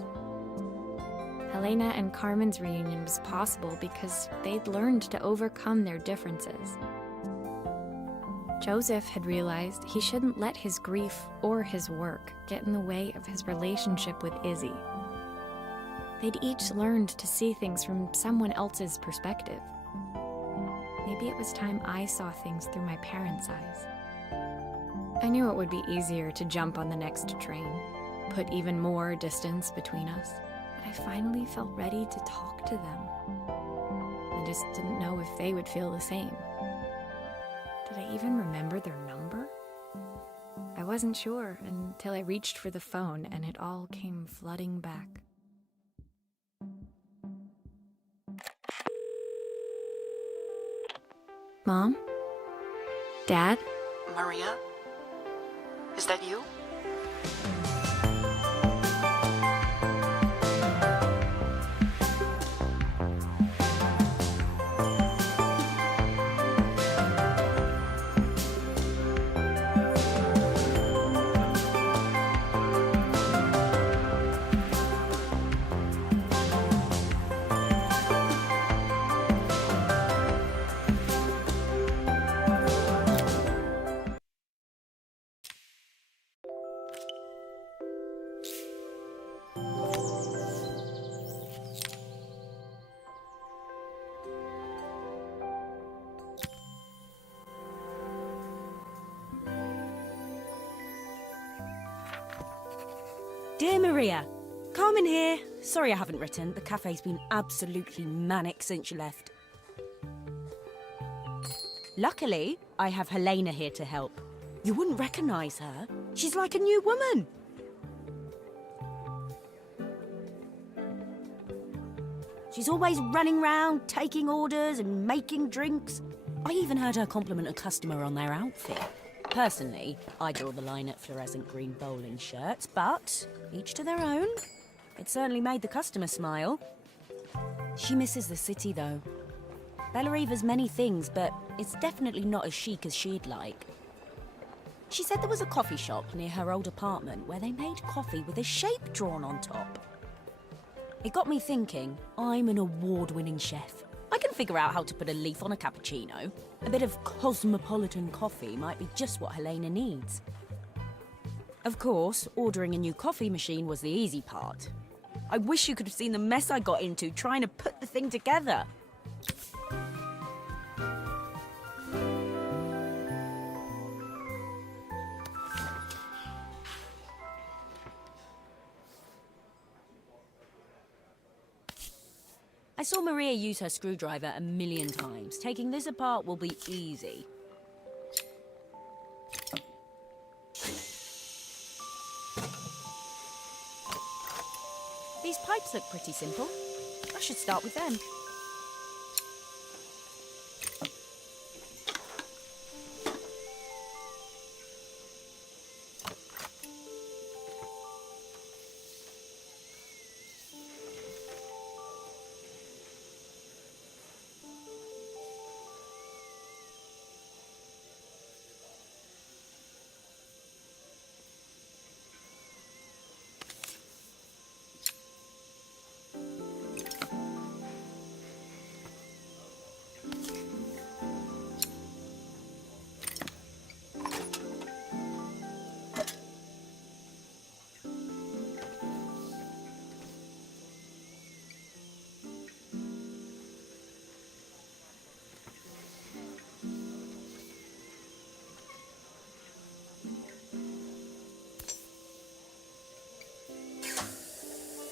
Helena and Carmen's reunion was possible because they'd learned to overcome their differences. Joseph had realized he shouldn't let his grief or his work get in the way of his relationship with Izzy. They'd each learned to see things from someone else's perspective. Maybe it was time I saw things through my parents' eyes. I knew it would be easier to jump on the next train, put even more distance between us, but I finally felt ready to talk to them. I just didn't know if they would feel the same. Did I even remember their number? I wasn't sure until I reached for the phone and it all came flooding back. Mom? Dad? Maria? Is that you? Dear Maria, Carmen here. Sorry I haven't written. The cafe's been absolutely manic since you left. Luckily, I have Helena here to help. You wouldn't recognise her. She's like a new woman. She's always running round, taking orders and making drinks. I even heard her compliment a customer on their outfit. Personally, I draw the line at fluorescent green bowling shirts, but each to their own. It certainly made the customer smile. She misses the city, though. Bellariva's many things, but it's definitely not as chic as she'd like. She said there was a coffee shop near her old apartment where they made coffee with a shape drawn on top. It got me thinking, I'm an award-winning chef. I can figure out how to put a leaf on a cappuccino. A bit of cosmopolitan coffee might be just what Helena needs. Of course, ordering a new coffee machine was the easy part. I wish you could have seen the mess I got into trying to put the thing together. I saw Maria use her screwdriver a million times. Taking this apart will be easy. These pipes look pretty simple. I should start with them.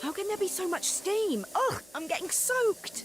How can there be so much steam? Ugh, I'm getting soaked.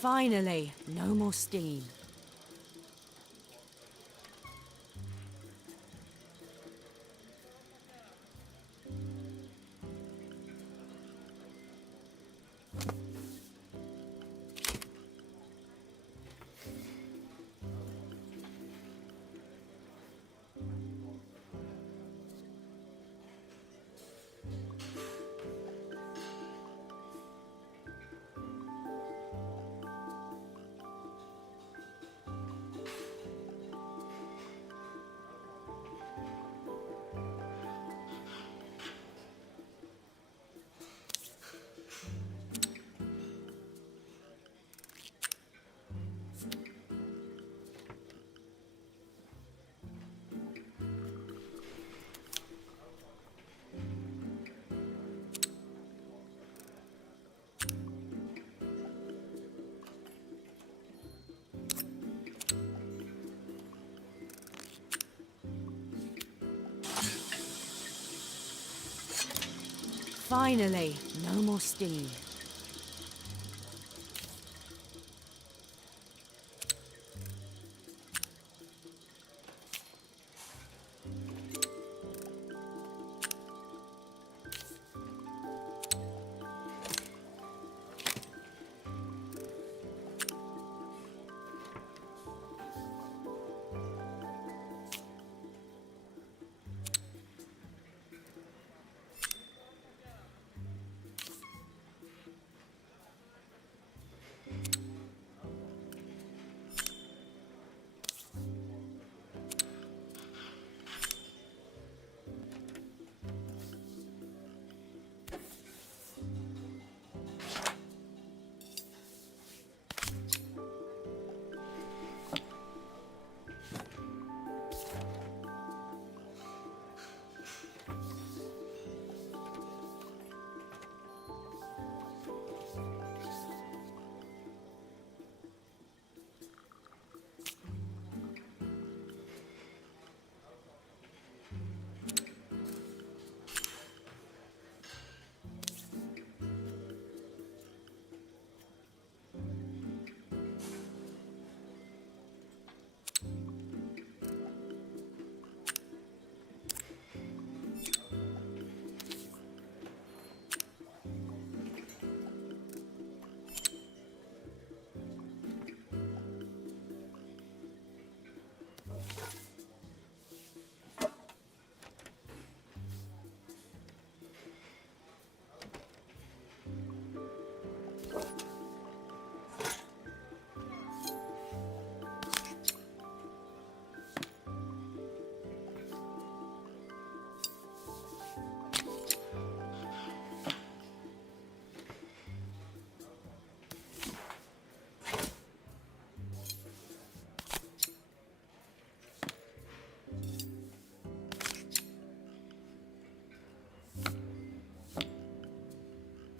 Finally, no more steam. Finally, no more steam.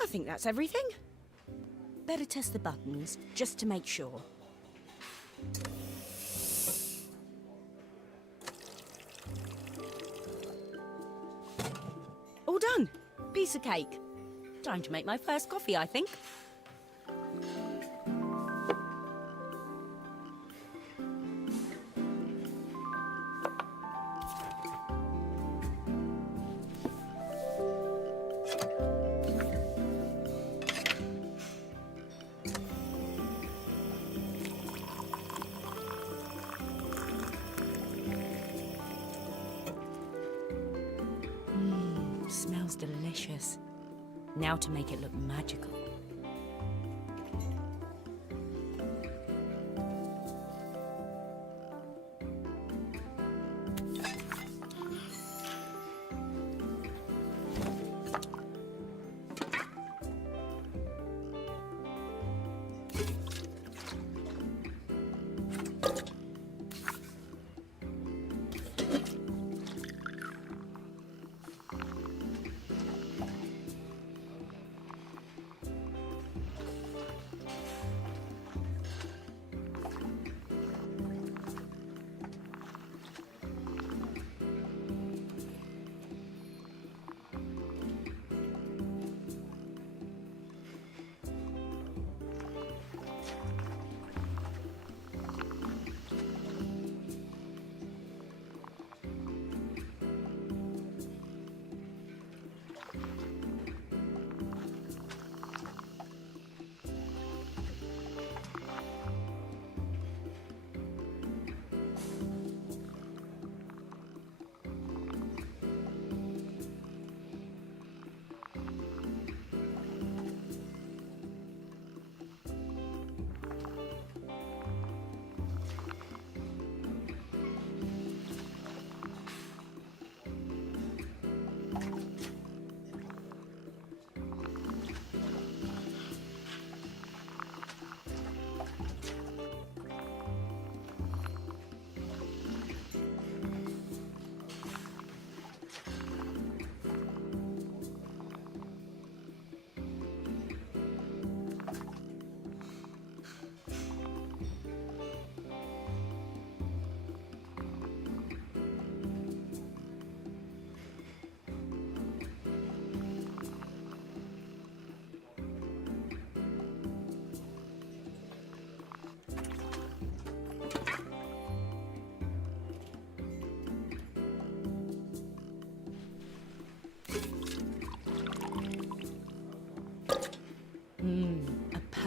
I think that's everything. Better test the buttons, just to make sure. All done. Piece of cake. Time to make my first coffee, I think. Smells delicious. Now to make it look magical.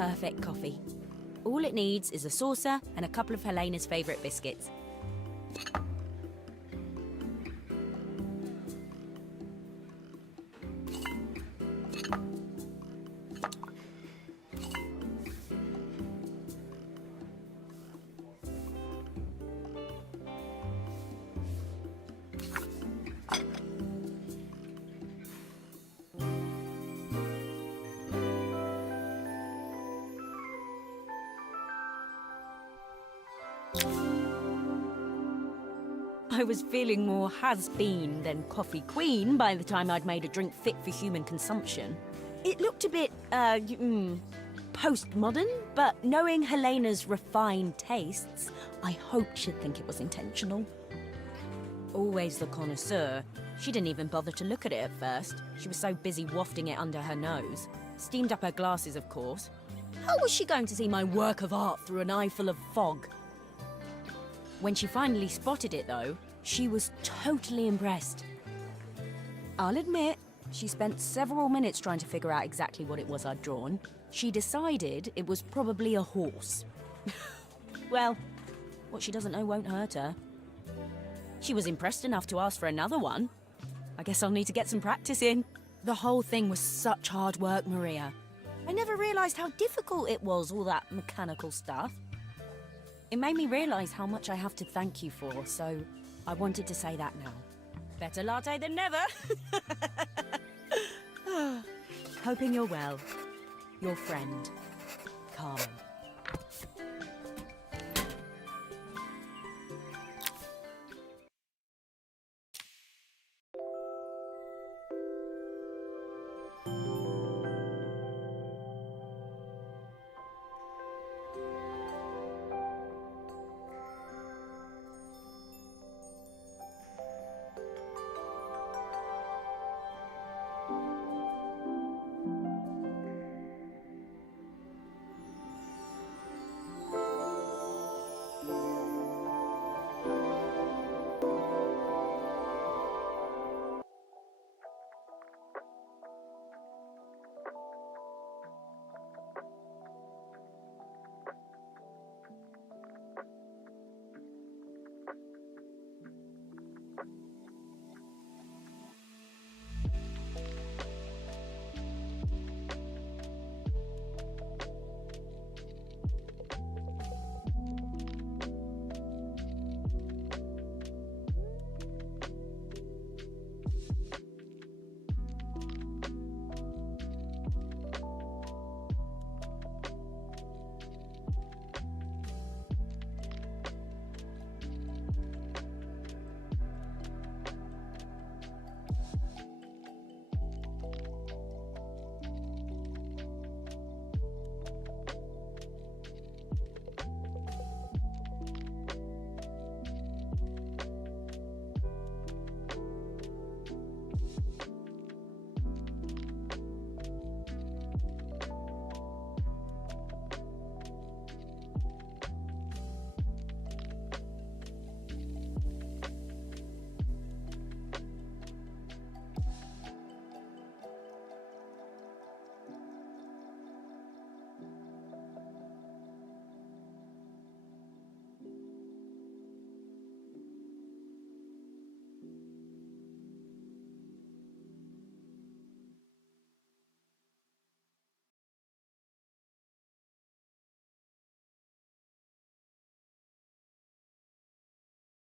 perfect coffee. All it needs is a saucer and a couple of Helena's favourite biscuits. I was feeling more has-been than coffee queen by the time I'd made a drink fit for human consumption. It looked a bit, postmodern, but knowing Helena's refined tastes, I hoped she'd think it was intentional. Always the connoisseur, she didn't even bother to look at it at first. She was so busy wafting it under her nose. Steamed up her glasses, of course. How was she going to see my work of art through an eyeful of fog? When she finally spotted it, though, she was totally impressed. I'll admit, she spent several minutes trying to figure out exactly what it was I'd drawn. She decided it was probably a horse. Well, what she doesn't know won't hurt her. She was impressed enough to ask for another one. I guess I'll need to get some practice in. The whole thing was such hard work, Maria. I never realised how difficult it was, all that mechanical stuff. It made me realise how much I have to thank you for, so I wanted to say that now. Better latte than never. Hoping you're well. Your friend, Carmen.